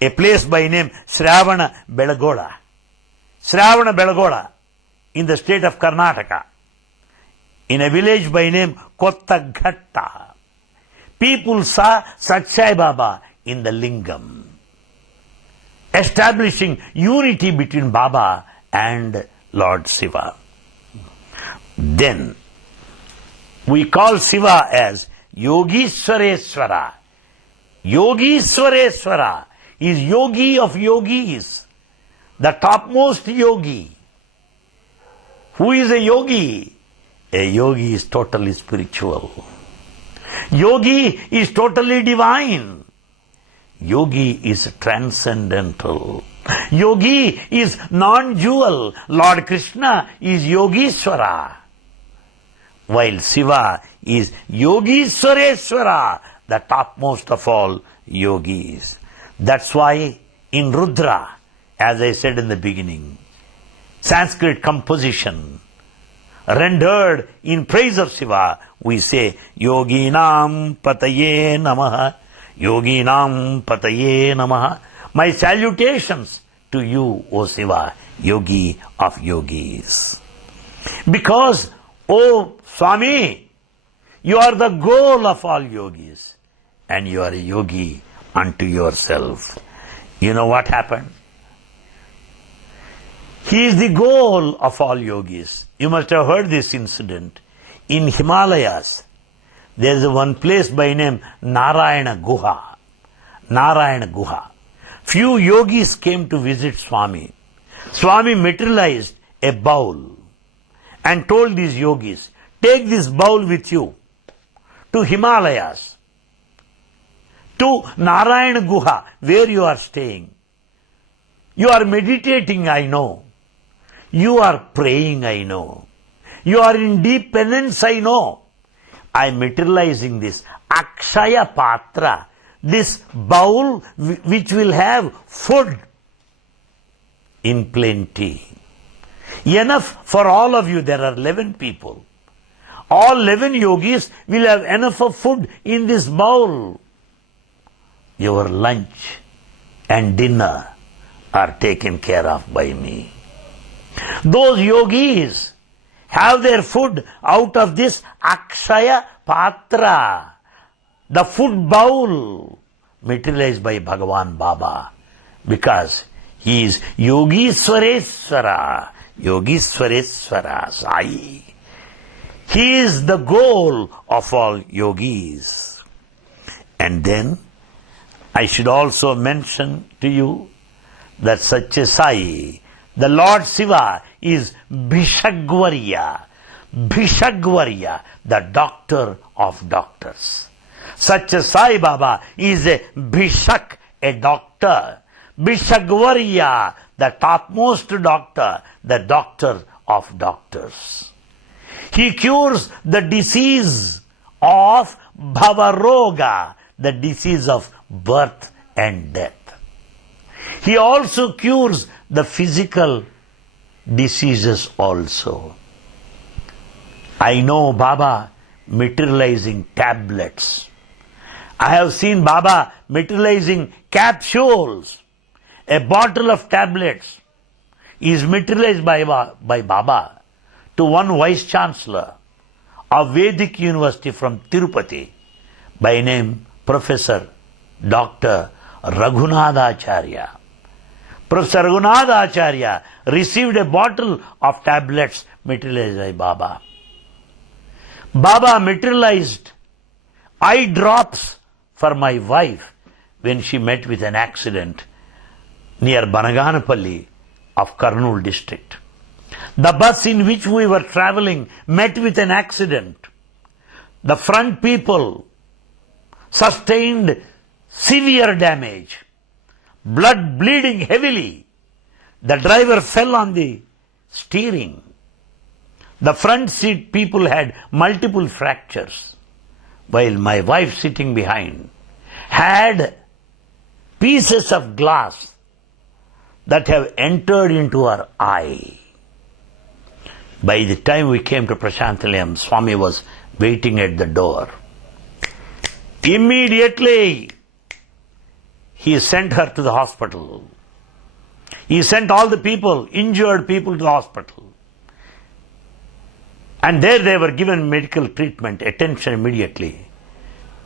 a place by name Shravana Belagoda. Shravana Belagoda in the state of Karnataka, in a village by name Kottaghatta. People saw Satya Sai Baba in the Lingam, establishing unity between Baba and Lord Shiva. Then we call Shiva as Yogishwareswara. Yogishwareswara is Yogi of yogis, the topmost yogi. Who is a yogi? A yogi is totally spiritual. Yogi is totally divine. Yogi is transcendental. Yogi is non-dual. Lord Krishna is Yogishwara, while Shiva is Yogishwareswara, the topmost of all yogis. That's why in Rudra, as I said in the beginning, Sanskrit composition rendered in praise of Shiva, we say Yoginam Pataye Namaha, Yoginam Pataye Namaha. My salutations to you, O Shiva, Yogi of yogis. Because, O Swami, you are the goal of all yogis, and you are a yogi unto yourself. You know what happened? He is the goal of all yogis. You must have heard this incident. In Himalayas, there is one place by name Narayana Guha. Narayana Guha. Few yogis came to visit Swami. Swami materialized a bowl and told these yogis, take this bowl with you to Himalayas, to Narayana Guha, where you are staying. You are meditating, I know. You are praying, I know. You are in deep penance, I know. I am materializing this Akshaya Patra, this bowl which will have food in plenty. Enough for all of you. There are 11 people. All 11 yogis will have enough of food in this bowl. Your lunch and dinner are taken care of by me. Those yogis have their food out of this Akshaya Patra, the food bowl materialized by Bhagavan Baba, because he is Yogishwareswara, Yogishwareswara Sai. He is the goal of all yogis. And then I should also mention to you that Satya Sai, the Lord Shiva, is Bhishagvarya. Bhishagvarya, the doctor of doctors. Satya Sai Baba is a Bhishak, a doctor. Bhishagvarya, the topmost doctor, the doctor of doctors. He cures the disease of Bhavaroga, the disease of birth and death. He also cures the physical diseases also. I know Baba materializing tablets. I have seen Baba materializing capsules. A bottle of tablets is materialized by Baba to one Vice Chancellor of Vedic University from Tirupati by name Professor Dr. Raghunatha Acharya. Professor Raghunatha Acharya received a bottle of tablets materialized by Baba. Baba materialized eye drops for my wife when she met with an accident near Banaganapalli of Kurnool district. The bus in which we were traveling met with an accident. The front people sustained severe damage, blood bleeding heavily. The driver fell on the steering. The front seat people had multiple fractures, while my wife sitting behind had pieces of glass that have entered into her eye. By the time we came to Prashanti Nilayam, Swami was waiting at the door. Immediately, he sent her to the hospital. He sent all the people, injured people, to the hospital. And there they were given medical treatment, attention immediately.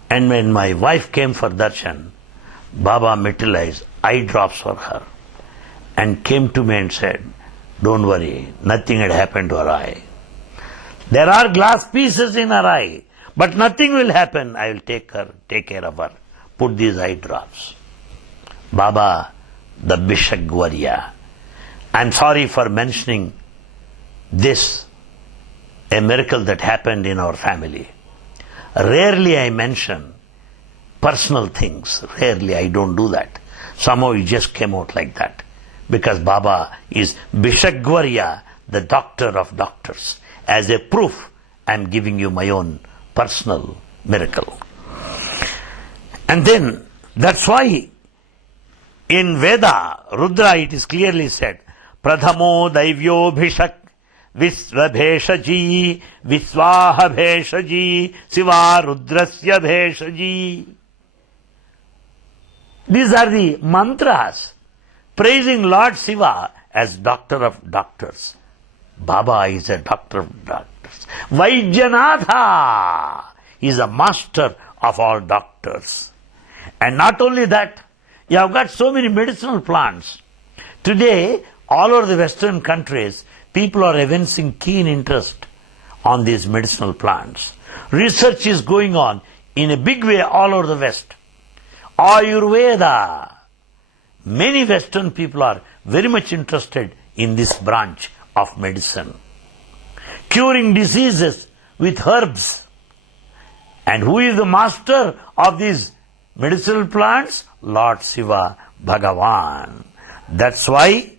And when my wife came for darshan, Baba materialized eye drops for her and came to me and said, "Don't worry, nothing had happened to her eye. There are glass pieces in her eye, but nothing will happen. I will take care of her. Put these eye drops." Baba, the Bishagwarya. I'm sorry for mentioning this, a miracle that happened in our family. Rarely I mention personal things. Rarely I don't do that. Somehow it just came out like that. Because Baba is Bishagwarya, the doctor of doctors. As a proof, I'm giving you my own personal miracle. And then, that's why in Veda, Rudra, it is clearly said, Pradhamo Daivyo Bhishak Visva Bheshaji Viswaha Bheshaji Shiva Rudrasya Bheshaji. These are the mantras praising Lord Shiva as doctor of doctors. Baba is a doctor of doctors. Vaidyanatha is a master of all doctors. And not only that, you have got so many medicinal plants. Today, all over the Western countries, people are evincing keen interest on these medicinal plants. Research is going on in a big way all over the West. Ayurveda. Many Western people are very much interested in this branch of medicine. Curing diseases with herbs. And who is the master of these medicinal plants? Lord Shiva, Bhagavan. That's why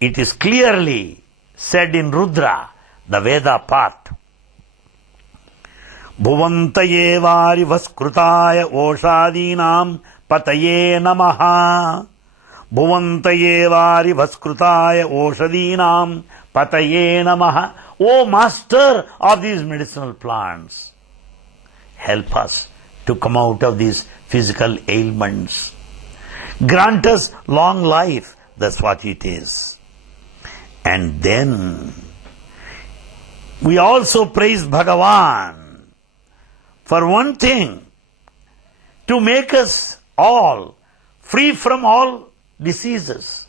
it is clearly said in Rudra, the Veda path. Bhuvantaye vari vaskrutaya oshadinam pataye namaha. Bhuvantaye vari vaskrutaya oshadinam pataye namaha. O Master of these medicinal plants, help us to come out of these physical ailments. Grant us long life. That's what it is. And then we also praise Bhagavan for one thing, to make us all free from all diseases.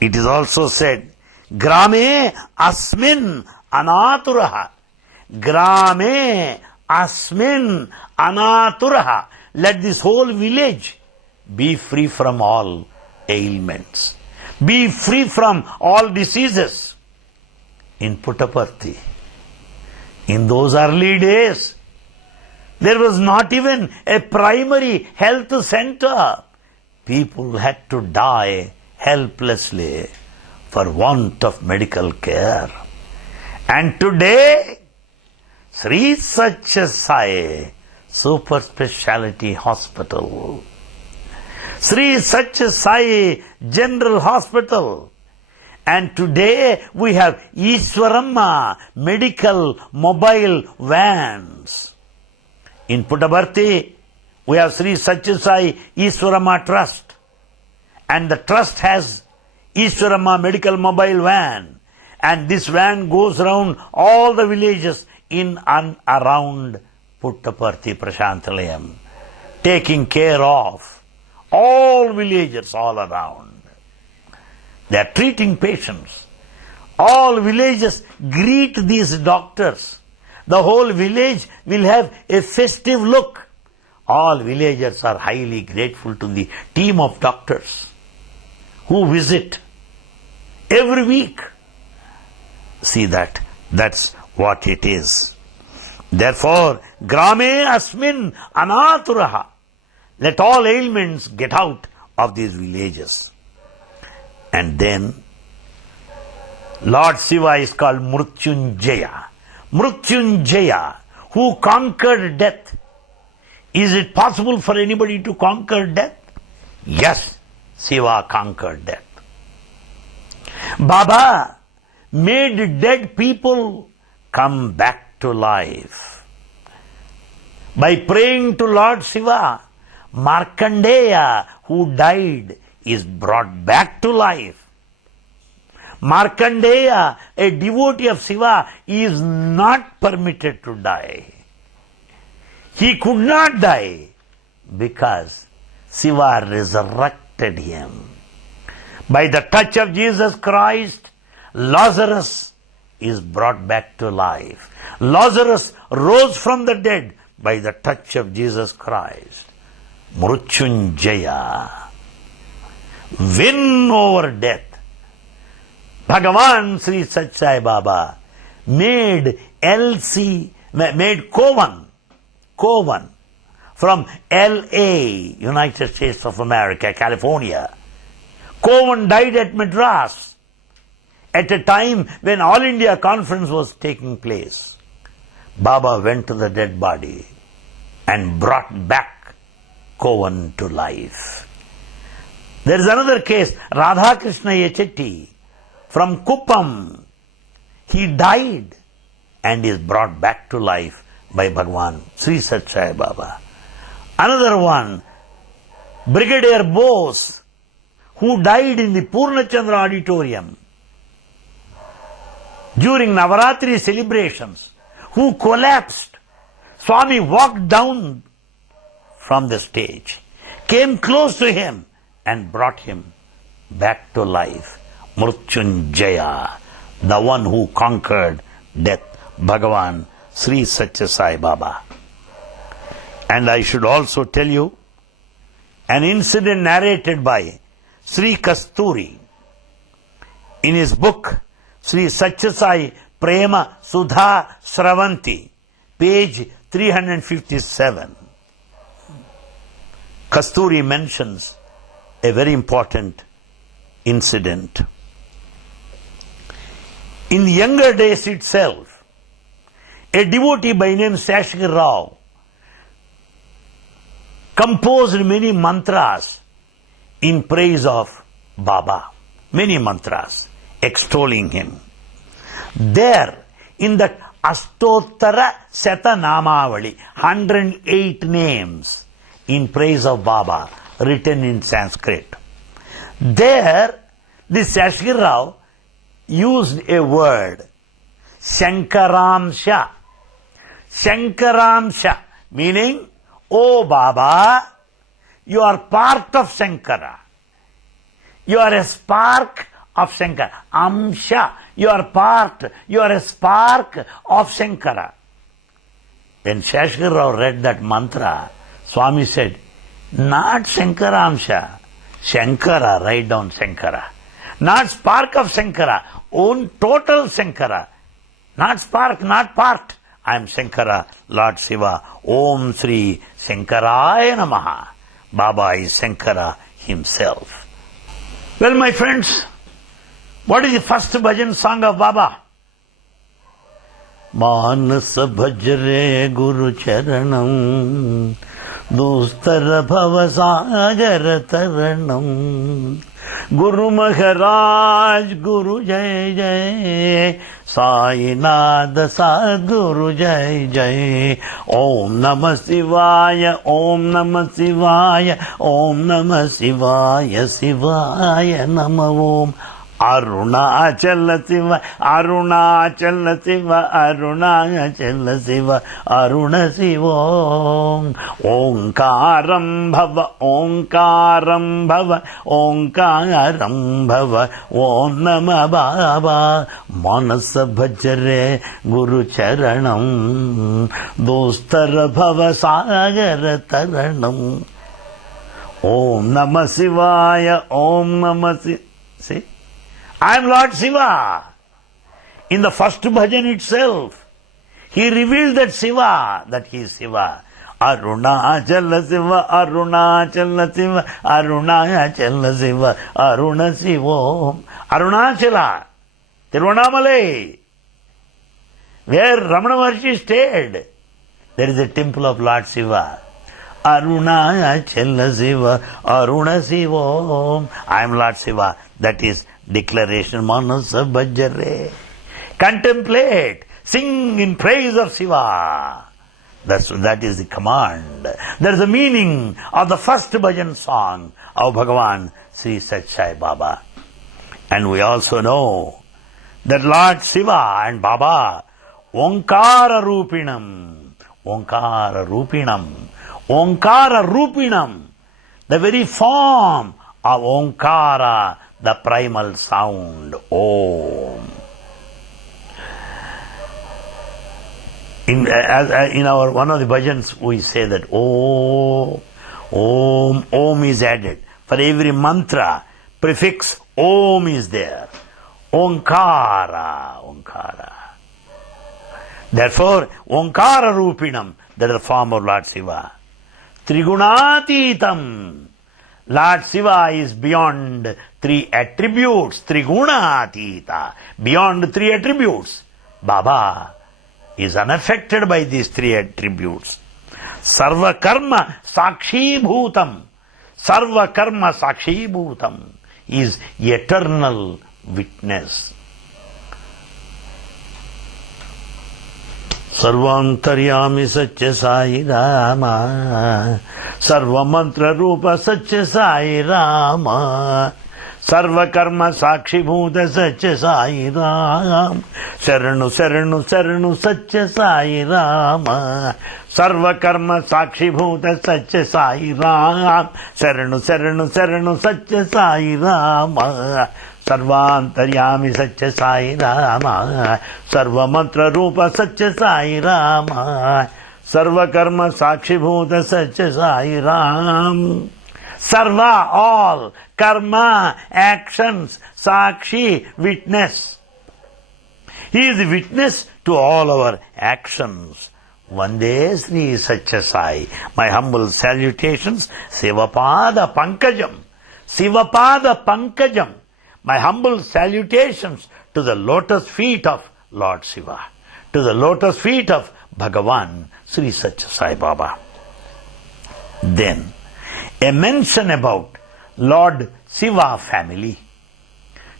It is also said, Grame asmin anaturaha. Grame asmin anaturaha. Let this whole village be free from all ailments. Be free from all diseases. In Puttaparthi, in those early days, there was not even a primary health center. People had to die helplessly for want of medical care. And today, Sri Satya Sai Super Speciality Hospital, Sri Satya Sai General Hospital, and today we have Iswaramma medical mobile vans. In Puttaparthi, we have Sri Satya Sai Iswaramma Trust, and the trust has Iswaramma medical mobile van, and this van goes around all the villages in and around Puttaparthi Prashanti Nilayam, taking care of all villagers all around. They are treating patients. All villages greet these doctors. The whole village will have a festive look. All villagers are highly grateful to the team of doctors who visit every week. See that? That's what it is. Therefore, grame asmin anaturaha. Let all ailments get out of these villages. And then, Lord Shiva is called Mrityunjaya. Mrityunjaya, who conquered death. Is it possible for anybody to conquer death? Yes, Shiva conquered death. Baba made dead people come back to life. By praying to Lord Shiva, Markandeya, who died, is brought back to life. Markandeya, a devotee of Shiva, is not permitted to die. He could not die because Shiva resurrected him. By the touch of Jesus Christ, Lazarus is brought back to life. Lazarus rose from the dead by the touch of Jesus Christ. Mrutyunjaya, win over death. Bhagavan Sri Sathya Sai Baba made Cohen from LA, United States of America, California. Cohen died at Madras at a time when All India Conference was taking place. Baba went to the dead body and brought back Cohen to life. There is another case, Radhakrishna Yechetti from Kuppam. He died and is brought back to life by Bhagavan Sri Sathya Sai Baba. Another one, Brigadier Bose, who died in the Purnachandra auditorium during Navaratri celebrations, who collapsed. Swami walked down from the stage, came close to him and brought him back to life. Mrutyunjaya, the one who conquered death, Bhagavan Sri Sathya Sai Baba. And I should also tell you an incident narrated by Sri Kasturi in his book Sri Sathya Sai Prema Sudha Sravanti, page 357. Kasturi mentions a very important incident. In the younger days itself, a devotee by name Sashikar Rao composed many mantras in praise of Baba. Many mantras extolling him. There, in that Astottara Satanamavali, 108 names in praise of Baba, written in Sanskrit. There, this Sashikar Rao used a word, Shankaramsha. Shankaramsha, meaning, O Baba, you are part of Shankara. You are a spark of Shankara. Amsha, you are part, you are a spark of Shankara. When Sashikar Rao read that mantra, Swami said, not Shankaramsha, Shankara, write down Shankara. Not spark of Shankara, own total Shankara. Not spark, not part. I am Shankara, Lord Shiva. Om Sri Shankaraya Namaha. Baba is Shankara himself. Well, my friends, what is the first bhajan song of Baba? Manas bhajre Guru Charanam, Dostara Bhavasagar Taranam, Guru Maharaj, Guru Jai Jai, Sai Nada Sadguru Jai Jai, Om Namah Shivaya, Om Namah Shivaya, Om Namah Shivaya, Shivaya Namah Om. Arunachala Shiva, Arunachala Shiva, Arunachala Shiva, Aruna Shiva. Omkaram Bhava, Omkaram Bhava, Omkaram Bhava, Om Namah Baba. Manasa Bhajare Guru Charanam, Dostara Bhava Sagar Taranam. Om Namah Shivaya, Om Namah Shivaya. See? I am Lord Shiva. In the first bhajan itself, he revealed that Shiva, that he is Shiva. Arunachala Shiva, Arunachala Shiva, Arunachala Shiva, Aruna Shiva. Arunachala, Tiruvannamalai, where Ramana Maharshi stayed, there is a temple of Lord Shiva. Arunachala Shiva, Aruna Shiva. I am Lord Shiva. That is declaration. Manasa Bhajare. Contemplate. Sing in praise of Shiva. That is the command. That is the meaning of the first bhajan song of Bhagavan Sri Sathya Sai Baba. And we also know that Lord Shiva and Baba, Omkara Rupinam, Omkara Rupinam, Omkara Rupinam, the very form of Omkara, the primal sound, Om. In our one of the bhajans, we say that Om is added. For every mantra, prefix Om is there. Omkara. Therefore, Omkara Rupinam, that is the form of Lord Shiva. Trigunatitam. Lord Shiva is beyond three attributes. Trigunatita. Beyond three attributes. Baba is unaffected by these three attributes. Sarva karma sakshi bhutam. Sarva karma sakshi bhutam is eternal witness. Sarvantaryami Satya Sai Rama, Sarva Mantra Rupa Satya Sai Rama, Sarva Karma Sakshi Bhuta Satya Sai Ram, Saranu Saranu Saranu Satya Sai Rama, Sarva Karma Sakshi Bhuta Satya Sai Ram, Saranu Saranu Saranu Satya Sai Rama, Sarvantaryami Satya Sai Rama, Sarva Mantra Rupa Satya Sai Rama, Sarva Karma Sakshi Bhuta Satya Sai Ram. Sarva, all, karma, actions, sakshi, witness. He is the witness to all our actions. Vande Sri Satya Sai. My humble salutations, Sivapada Pankajam. Sivapada Pankajam. My humble salutations to the lotus feet of Lord Shiva, to the lotus feet of Bhagavan Sri Sathya Sai Baba. Then, a mention about Lord Shiva family.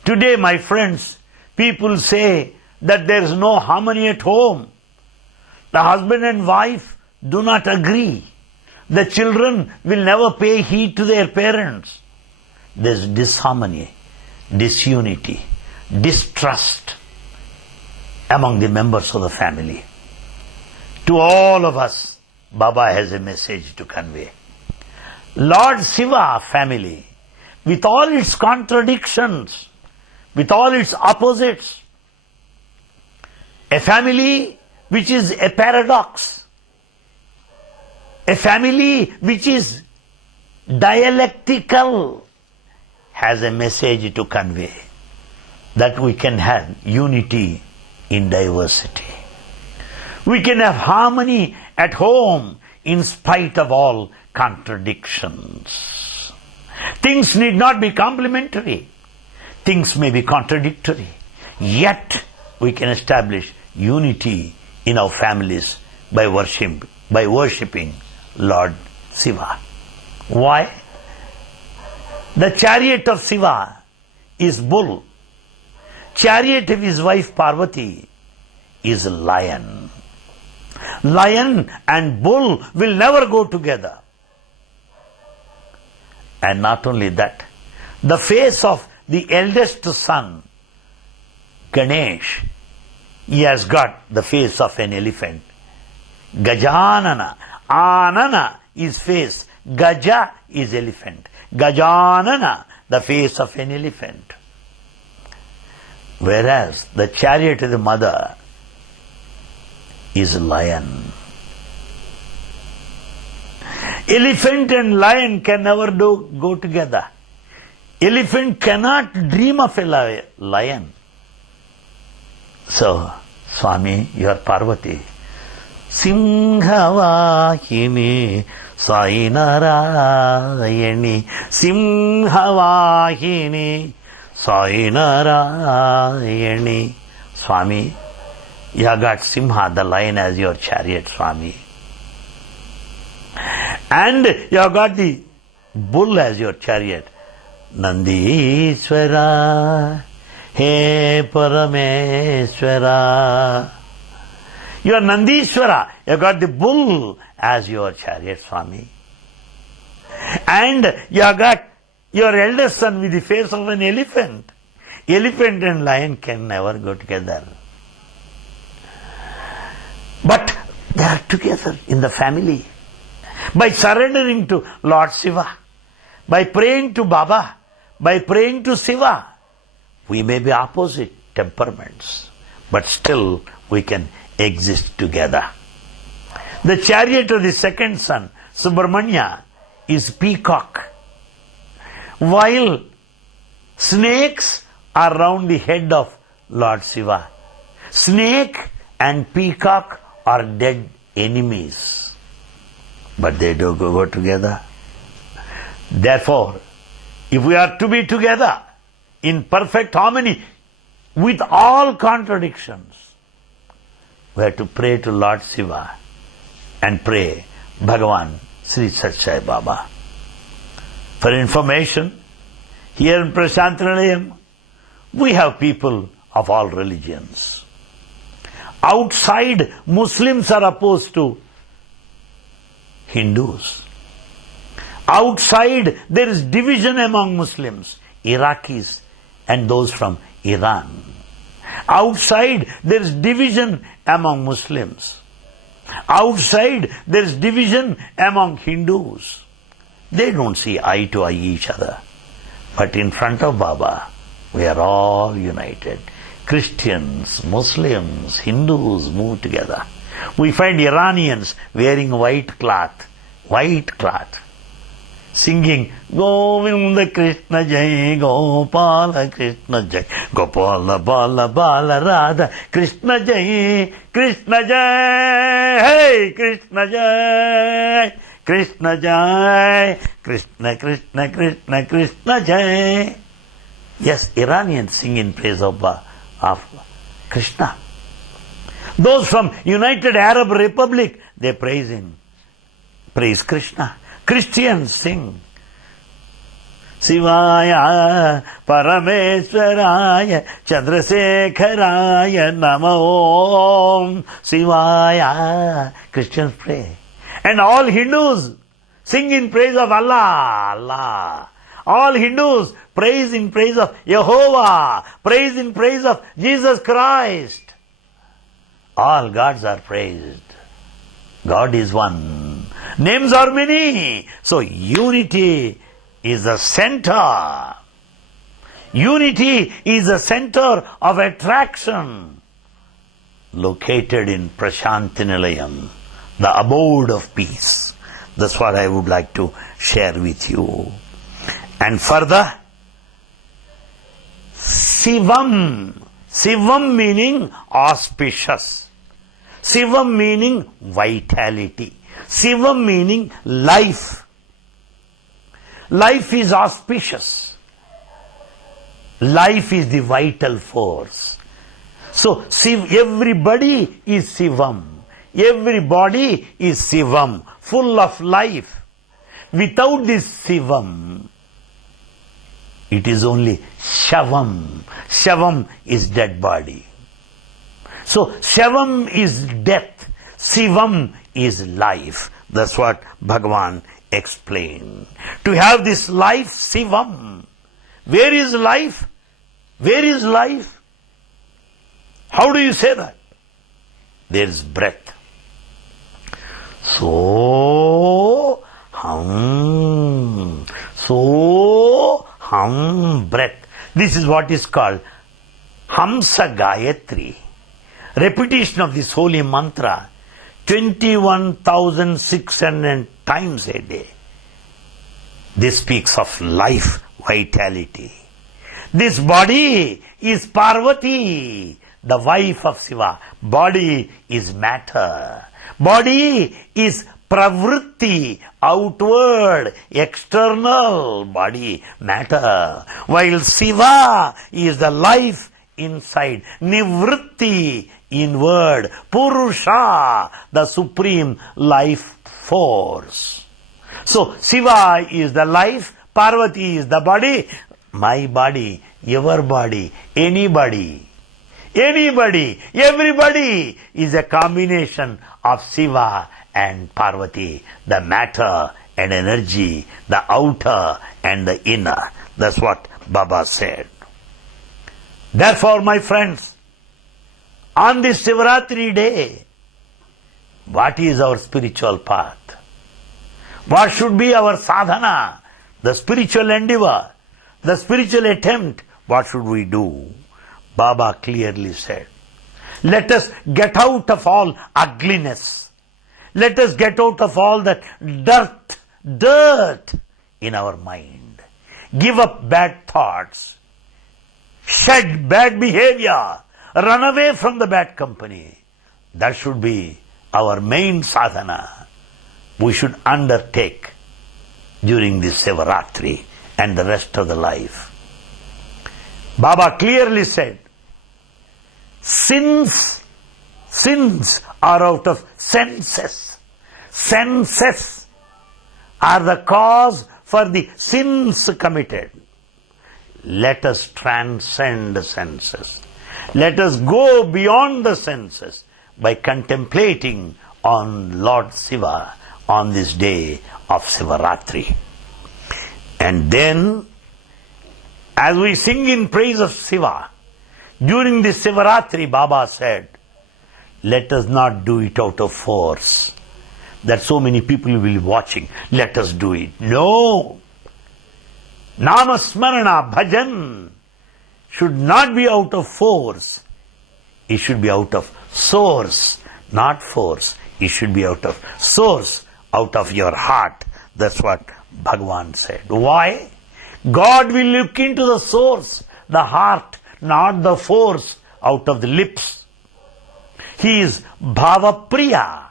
Today, my friends, people say that there is no harmony at home. The husband and wife do not agree. The children will never pay heed to their parents. There is disharmony, disunity, distrust among the members of the family. To all of us, Baba has a message to convey. Lord Shiva family, with all its contradictions, with all its opposites, a family which is a paradox, a family which is dialectical, has a message to convey, that we can have unity in diversity. We can have harmony at home in spite of all contradictions. Things need not be complementary. Things may be contradictory. Yet we can establish unity in our families by worshipping Lord Shiva. Why? The chariot of Shiva is bull. Chariot of his wife Parvati is lion. Lion and bull will never go together. And not only that, the face of the eldest son, Ganesh, he has got the face of an elephant. Gajanana. Anana is face. Gaja is elephant. Gajanana, the face of an elephant. Whereas the chariot of the mother is a lion. Elephant and lion can never go together. Elephant cannot dream of a lion. So, Swami, you are Parvati. Simhavahini Sai Narayani. Simhavahini Sai Narayani. Swami, you have got Simha, the lion, as your chariot, Swami. And you have got the bull as your chariot. Nandi Swara, He Parameswara. You are Nandishwara. You have got the bull as your chariot, Swami. And you have got your eldest son with the face of an elephant. Elephant and lion can never go together. But they are together in the family. By surrendering to Lord Shiva, by praying to Baba, by praying to Shiva, we may be opposite temperaments, but still we can exist together. The chariot of the second son, Subramanya, is peacock, while snakes are round the head of Lord Shiva. Snake and peacock are dead enemies, but they do go together. Therefore, if we are to be together in perfect harmony with all contradictions, we have to pray to Lord Shiva and pray Bhagavan Sri Sat Sai Baba. For information, here in Prashanti Nilayam, we have people of all religions. Outside, Muslims are opposed to Hindus. Outside, there is division among Muslims, Iraqis and those from Iran. Outside, there is division among Muslims. Outside, there is division among Hindus. They don't see eye to eye each other. But in front of Baba, we are all united. Christians, Muslims, Hindus move together. We find Iranians wearing white cloth, singing Govinda Krishna Jai, Gopala Krishna Jai, Gopala Bala Bala Radha, Krishna Jai, hey, Krishna Jai, Krishna Jai, Krishna Krishna Krishna Krishna Jai. Yes, Iranians sing in praise of Krishna. Those from United Arab Republic, they praise Krishna. Christians sing Shivaya Parameswaraya Chandrasekharaya Namo Shivaya. Christians pray. And all Hindus sing in praise of Allah. All Hindus praise in praise of Jehovah, praise in praise of Jesus Christ. All gods are praised. God is one. Names are many. So unity is the center. Unity is the center of attraction, located in Prashanti Nilayam, the abode of peace. That's what I would like to share with you. And further, Shivam. Shivam meaning auspicious. Shivam meaning vitality. Shivam meaning life. Life is auspicious. Life is the vital force. So everybody is Shivam. Everybody is Shivam, full of life. Without this Shivam, it is only Shavam. Shavam is dead body. So Shavam is death. Shivam is life. That's what Bhagavan explained. To have this life, Shivam. Where is life? Where is life? How do you say that? There is breath. So hum, breath. This is what is called Hamsa Gayatri. Repetition of this holy mantra 21,600 times a day. This speaks of life, vitality. This body is Parvati, the wife of Shiva. Body is matter. Body is pravritti, outward, external body, matter. While Shiva is the life inside, nivritti, inward, purusha, the supreme life force. So Shiva is the life, Parvati is the body, my body, your body, anybody, everybody is a combination of Shiva and Parvati, the matter and energy, the outer and the inner. That's what Baba said. Therefore, my friends, on this Shivaratri day, what is our spiritual path? What should be our sadhana, the spiritual endeavor, the spiritual attempt? What should we do? Baba clearly said, let us get out of all ugliness. Let us get out of all that dirt in our mind. Give up bad thoughts. Shed bad behavior. Run away from the bad company. That should be our main sadhana. We should undertake during this Shivaratri and the rest of the life. Baba clearly said, sins are out of senses. Senses are the cause for the sins committed. Let us transcend the senses. Let us go beyond the senses by contemplating on Lord Shiva on this day of Shivaratri. And then, as we sing in praise of Shiva, during this Shivaratri, Baba said, let us not do it out of force. That so many people will be watching. Let us do it. No! Namasmarana, bhajan should not be out of force. It should be out of source, not force. It should be out of source, out of your heart. That's what Bhagavan said. Why? God will look into the source, the heart, not the force out of the lips. He is bhava priya.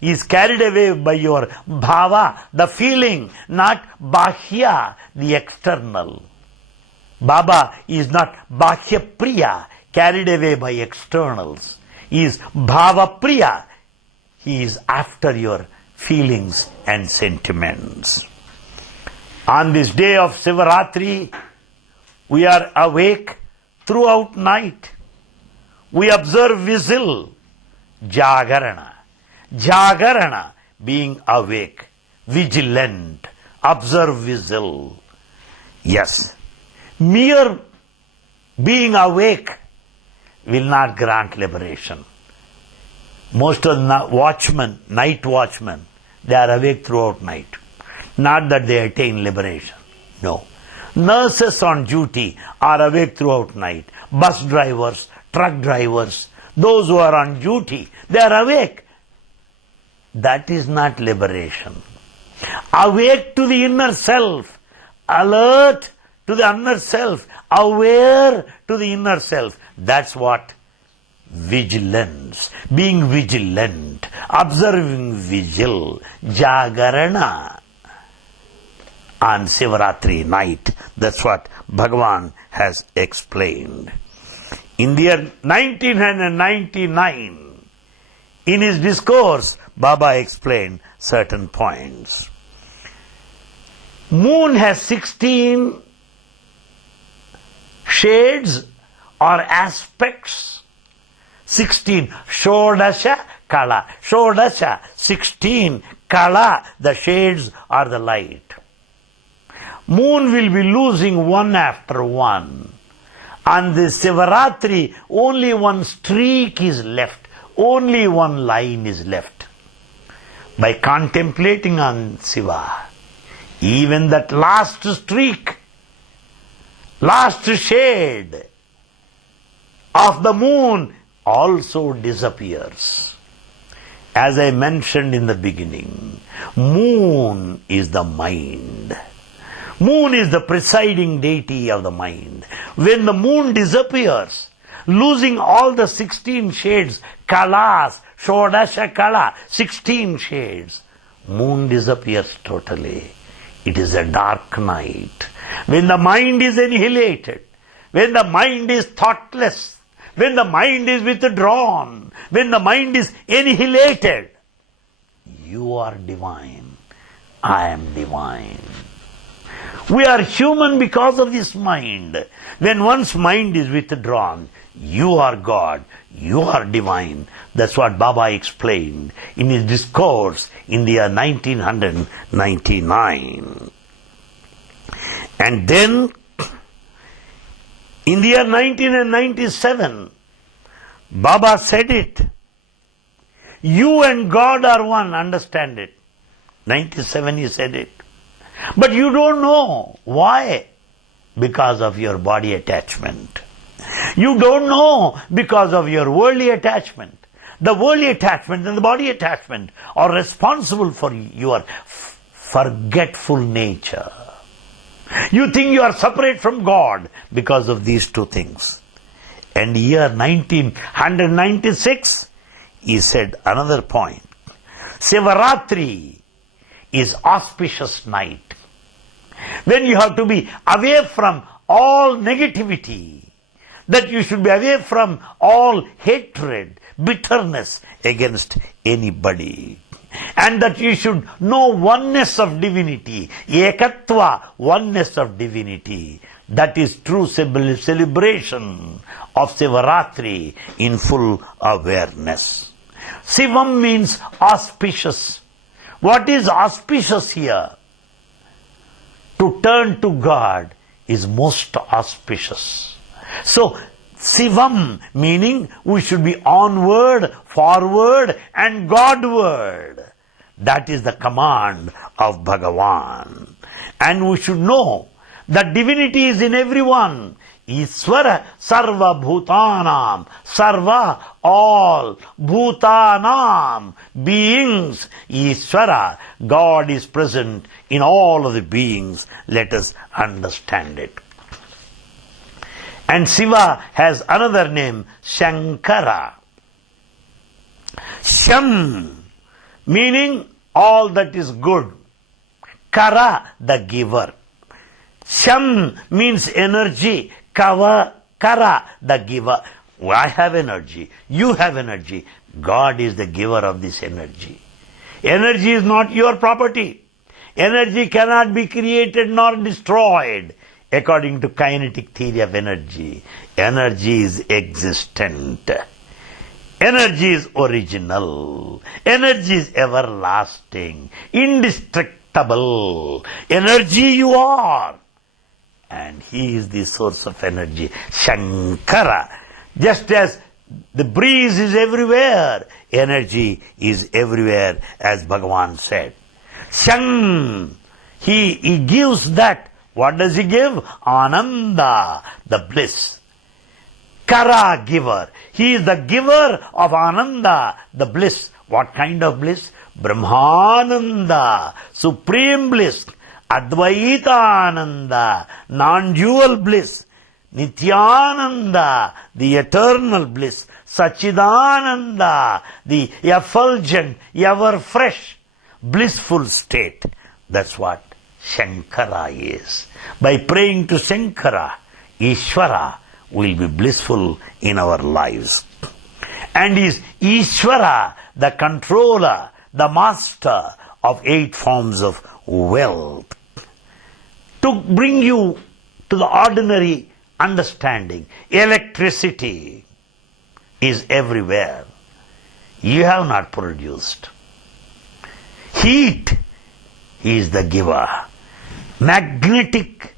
He is carried away by your bhava, the feeling, not bahya, the external. Baba is not bahya priya, carried away by externals. He is bhava priya. He is after your feelings and sentiments. On this day of Shivaratri, we are awake throughout night. We observe vigil, jagarana. Jagarana, being awake, vigilant, observe vigil. Yes, mere being awake will not grant liberation. Most of the watchmen, night watchmen, they are awake throughout night. Not that they attain liberation. No. Nurses on duty are awake throughout night. Bus drivers, truck drivers, those who are on duty, they are awake. That is not liberation. Awake to the inner self, alert to the inner self, aware to the inner self. That's what vigilance, being vigilant, observing vigil, jagarana on Shivaratri night. That's what Bhagavan has explained. In the year 1999, in his discourse, Baba explained certain points. Moon has 16 shades or aspects. 16. Shodasha Kala. Shodasha, 16. Kala, the shades are the light. Moon will be losing one after one. On this Shivaratri, only one streak is left. Only one line is left. By contemplating on Shiva, even that last streak, last shade of the moon also disappears. As I mentioned in the beginning, moon is the mind. Moon is the presiding deity of the mind. When the moon disappears, losing all the 16 shades, kalas, shodasha kala, 16 shades, moon disappears totally. It is a dark night. When the mind is annihilated, when the mind is thoughtless, when the mind is withdrawn, when the mind is annihilated, you are divine. I am divine. We are human because of this mind. When one's mind is withdrawn, you are God, you are divine. That's what Baba explained in his discourse in the year 1999. And then, in the year 1997, Baba said it. You and God are one, understand it. 97 he said it. But you don't know. Why? Because of your body attachment. You don't know because of your worldly attachment. The worldly attachment and the body attachment are responsible for your forgetful nature. You think you are separate from God because of these two things. And year 1996, he said another point. Shivaratri is auspicious night. When you have to be away from all negativity, that you should be away from all hatred, bitterness against anybody. And that you should know oneness of divinity, ekatva, oneness of divinity. That is true celebration of Shivaratri in full awareness. Shivam means auspicious. What is auspicious here? To turn to God is most auspicious. So, Shivam meaning we should be onward, forward and Godward. That is the command of Bhagavan. And we should know that divinity is in everyone. Ishvara sarva bhutanam. Sarva, all. Bhutanam, beings. Ishvara, God is present in all of the beings. Let us understand it. And Shiva has another name, Shankara. Sham, meaning all that is good. Kara, the giver. Sham means energy. Kara, the giver. I have energy. You have energy. God is the giver of this energy. Energy is not your property. Energy cannot be created nor destroyed. According to kinetic theory of energy, energy is existent. Energy is original. Energy is everlasting, indestructible. Energy you are. And he is the source of energy. Shankara. Just as the breeze is everywhere, energy is everywhere, as Bhagavan said. Shang, he gives that. What does he give? Ananda, the bliss. Kara, giver. He is the giver of Ananda, the bliss. What kind of bliss? Brahmananda, supreme bliss. Advaita Ananda, non-dual bliss. Nityananda, the eternal bliss. Sachidananda, the effulgent, ever fresh, blissful state. That's what Shankara is. By praying to Shankara, Ishvara will be blissful in our lives. And is Ishvara the controller, the master of 8 forms of wealth? To bring you to the ordinary understanding, electricity is everywhere. You have not produced. Heat is the giver. Magnetic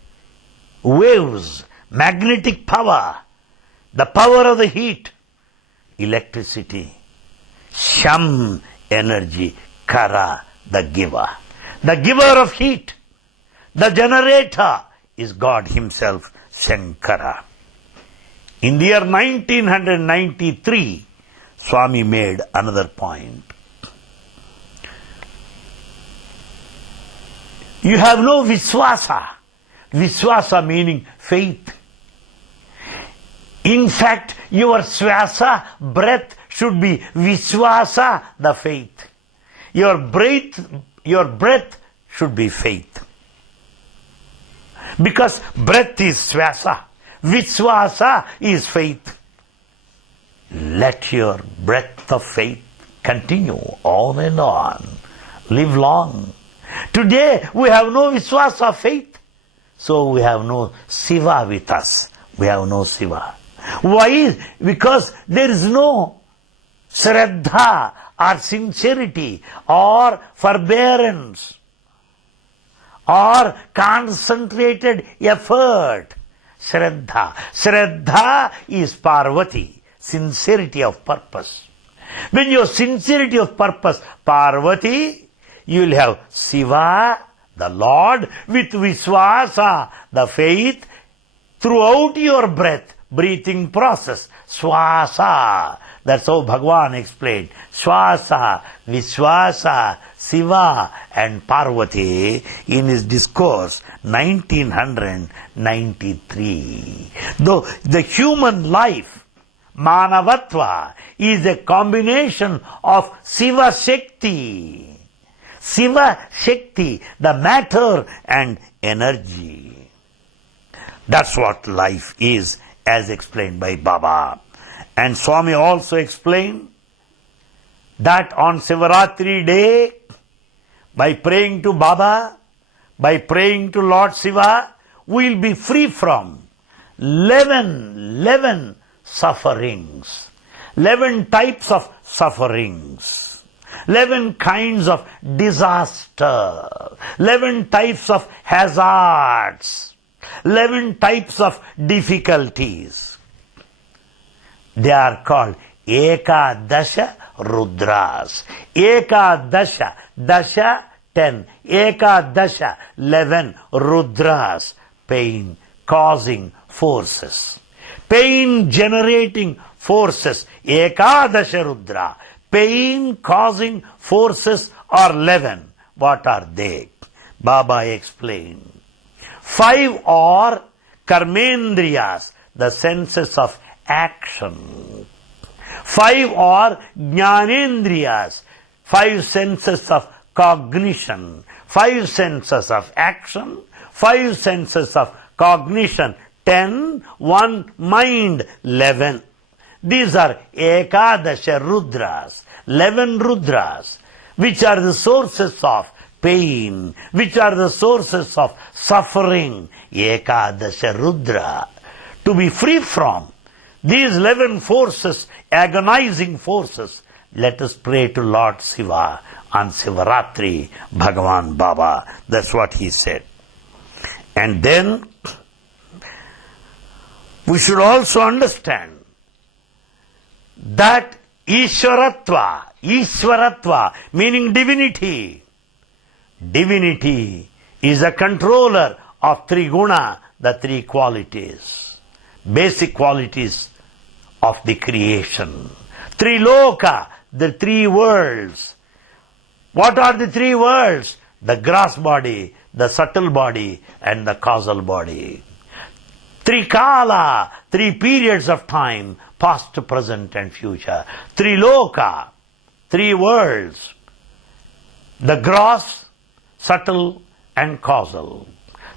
waves, magnetic power, the power of the heat, electricity. Sham, energy. Kara, the giver. The giver of heat, the generator is God himself, Shankara. In the year 1993, Swami made another point. You have no Viswasa. Viswasa meaning faith. In fact, your swasa, breath, should be Viswasa, the faith. Your breath should be faith. Because breath is swasa. Viswasa is faith. Let your breath of faith continue on and on. Live long. Today we have no Vishwasa, faith. So we have no Shiva with us. We have no Shiva. Why? Because there is no Shraddha or sincerity or forbearance or concentrated effort. Shraddha. Shraddha is Parvati, sincerity of purpose. When you have sincerity of purpose, Parvati, you will have Shiva, the Lord, with Vishwasa, the faith, throughout your breathing process. Swasa. That's how Bhagavan explained. Swasa, Vishwasa, Shiva and Parvati in his discourse 1993. Though the human life, Manavatva, is a combination of Shiva Shakti. Shiva Shakti, the matter and energy. That's what life is, as explained by Baba. And Swami also explained that on Sivaratri day, by praying to Baba, by praying to Lord Shiva, we will be free from 11 sufferings, 11 types of sufferings, 11 kinds of disaster, 11 types of hazards, 11 types of difficulties. They are called Ekadasha Rudras. Ekadasha, Dasha 10, Ekadasha 11 Rudras, pain causing forces, pain generating forces. Ekadasha Rudra, pain causing forces are 11. What are they? Baba explained. 5 are karmendriyas, the senses of action. 5 are jnanendriyas, 5 senses of cognition. 5 senses of action, 5 senses of cognition. 10, 1 mind, 11. These are Ekadasha Rudras, 11 Rudras, which are the sources of pain, which are the sources of suffering. Ekadasha Rudra. To be free from these 11 forces, agonizing forces, let us pray to Lord Shiva on Sivaratri, Bhagavan Baba. That's what he said. And then we should also understand that Ishwaratva, meaning divinity. Divinity is a controller of 3 guna, the 3 qualities, basic qualities of the creation. 3 loka, the 3 worlds. What are the 3 worlds? The gross body, the subtle body, and the causal body. 3 kala, 3 periods of time, past, present, and future. 3 loka, 3 worlds. The gross, subtle, and causal.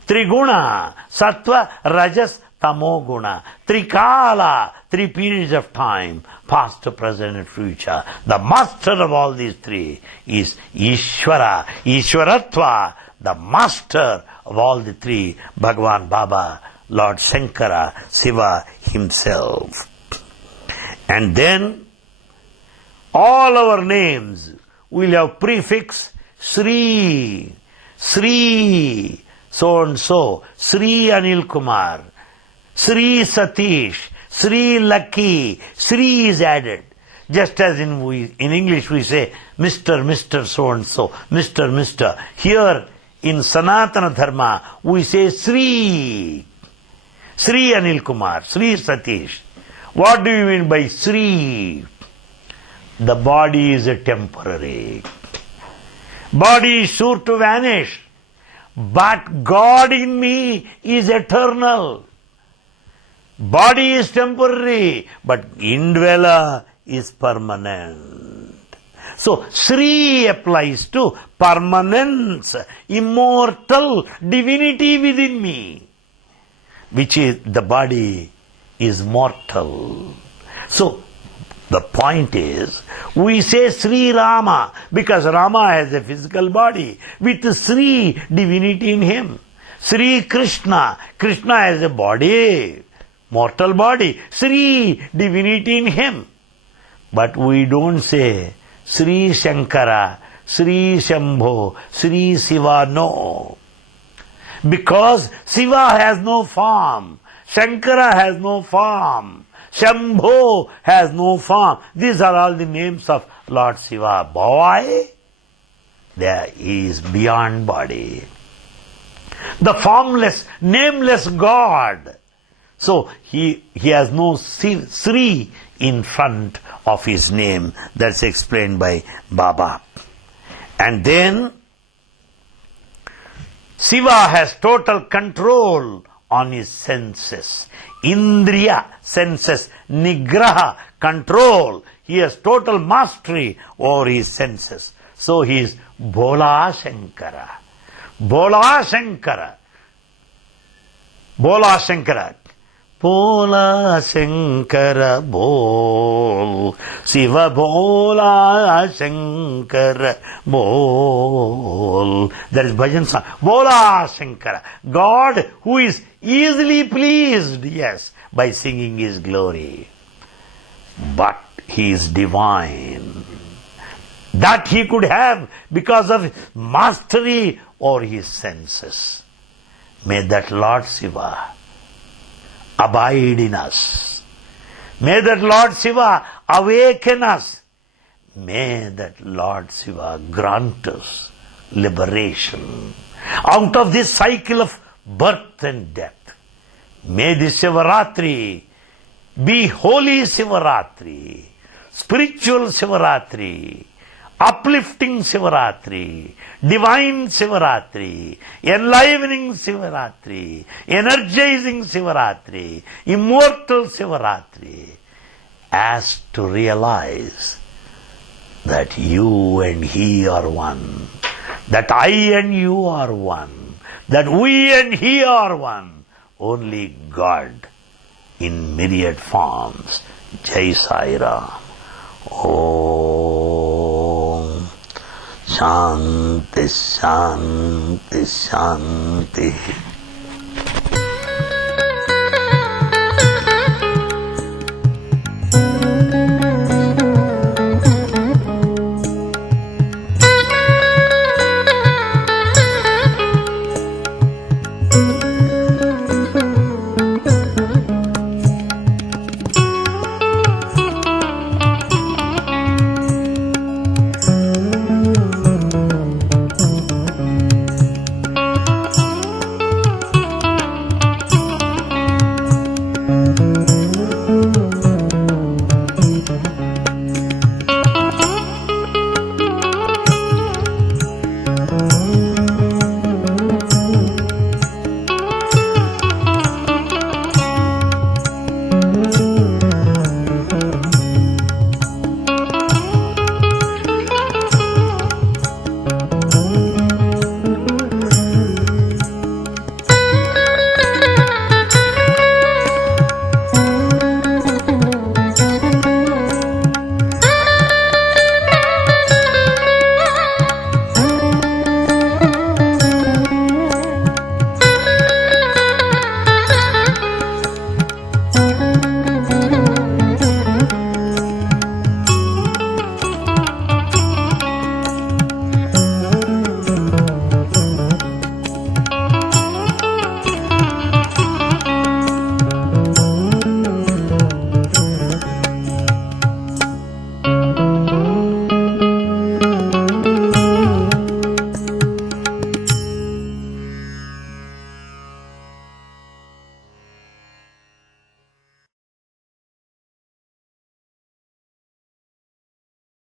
3 guna, sattva, rajas, tamo guna. 3 kala, 3 periods of time, past, present, and future. The master of all these 3 is Ishvara. Ishwaratva, the master of all the 3, Bhagavan Baba, Lord Shankara, Shiva himself. And then all our names will have prefix Sri, Sri, so and so, Sri Anil Kumar, Sri Satish, Sri Lucky, Sri is added. Just as in English we say Mr. so and so, Mr. Here in Sanatana Dharma we say Sri, Sri Anil Kumar, Sri Satish. What do you mean by Sri? The body is a temporary. Body is sure to vanish. But God in me is eternal. Body is temporary, but indweller is permanent. So Sri applies to permanence, immortal divinity within me, which is the body is mortal. So The point is, we say Sri Rama because Rama has a physical body with Sri divinity in him. Sri Krishna, Krishna has a body, mortal body, Sri divinity in him. But we don't say Sri Shankara, Sri Shambho, Sri Shiva, no. Because Shiva has no form, Shankara has no form, Shambho has no form. These are all the names of Lord Shiva. Boy, there he is beyond body. The formless, nameless God. So he has no Sri in front of his name. That's explained by Baba. And then Shiva has total control on his senses. Indriya, senses. Nigraha, control. He has total mastery over his senses. So he is Bhola Shankara. Bhola Shankara. Bhola Shankara. Bhola Shankara Bhol. Shiva Bhola Shankara Bhol. There is bhajan song. Bhola Shankara. God who is easily pleased, yes, by singing his glory. But he is divine. That he could have because of mastery over his senses. May that Lord Shiva abide in us. May that Lord Shiva awaken us. May that Lord Shiva grant us liberation out of this cycle of birth and death. May this Shivaratri be holy Shivaratri, spiritual Shivaratri, uplifting Shivaratri, divine Shivaratri, enlivening Shivaratri, energizing Shivaratri, immortal Shivaratri, as to realize that you and he are one, that I and you are one, that we and he are one, only God in myriad forms. Jai Sai Ram. Om Shanti Shanti Shanti.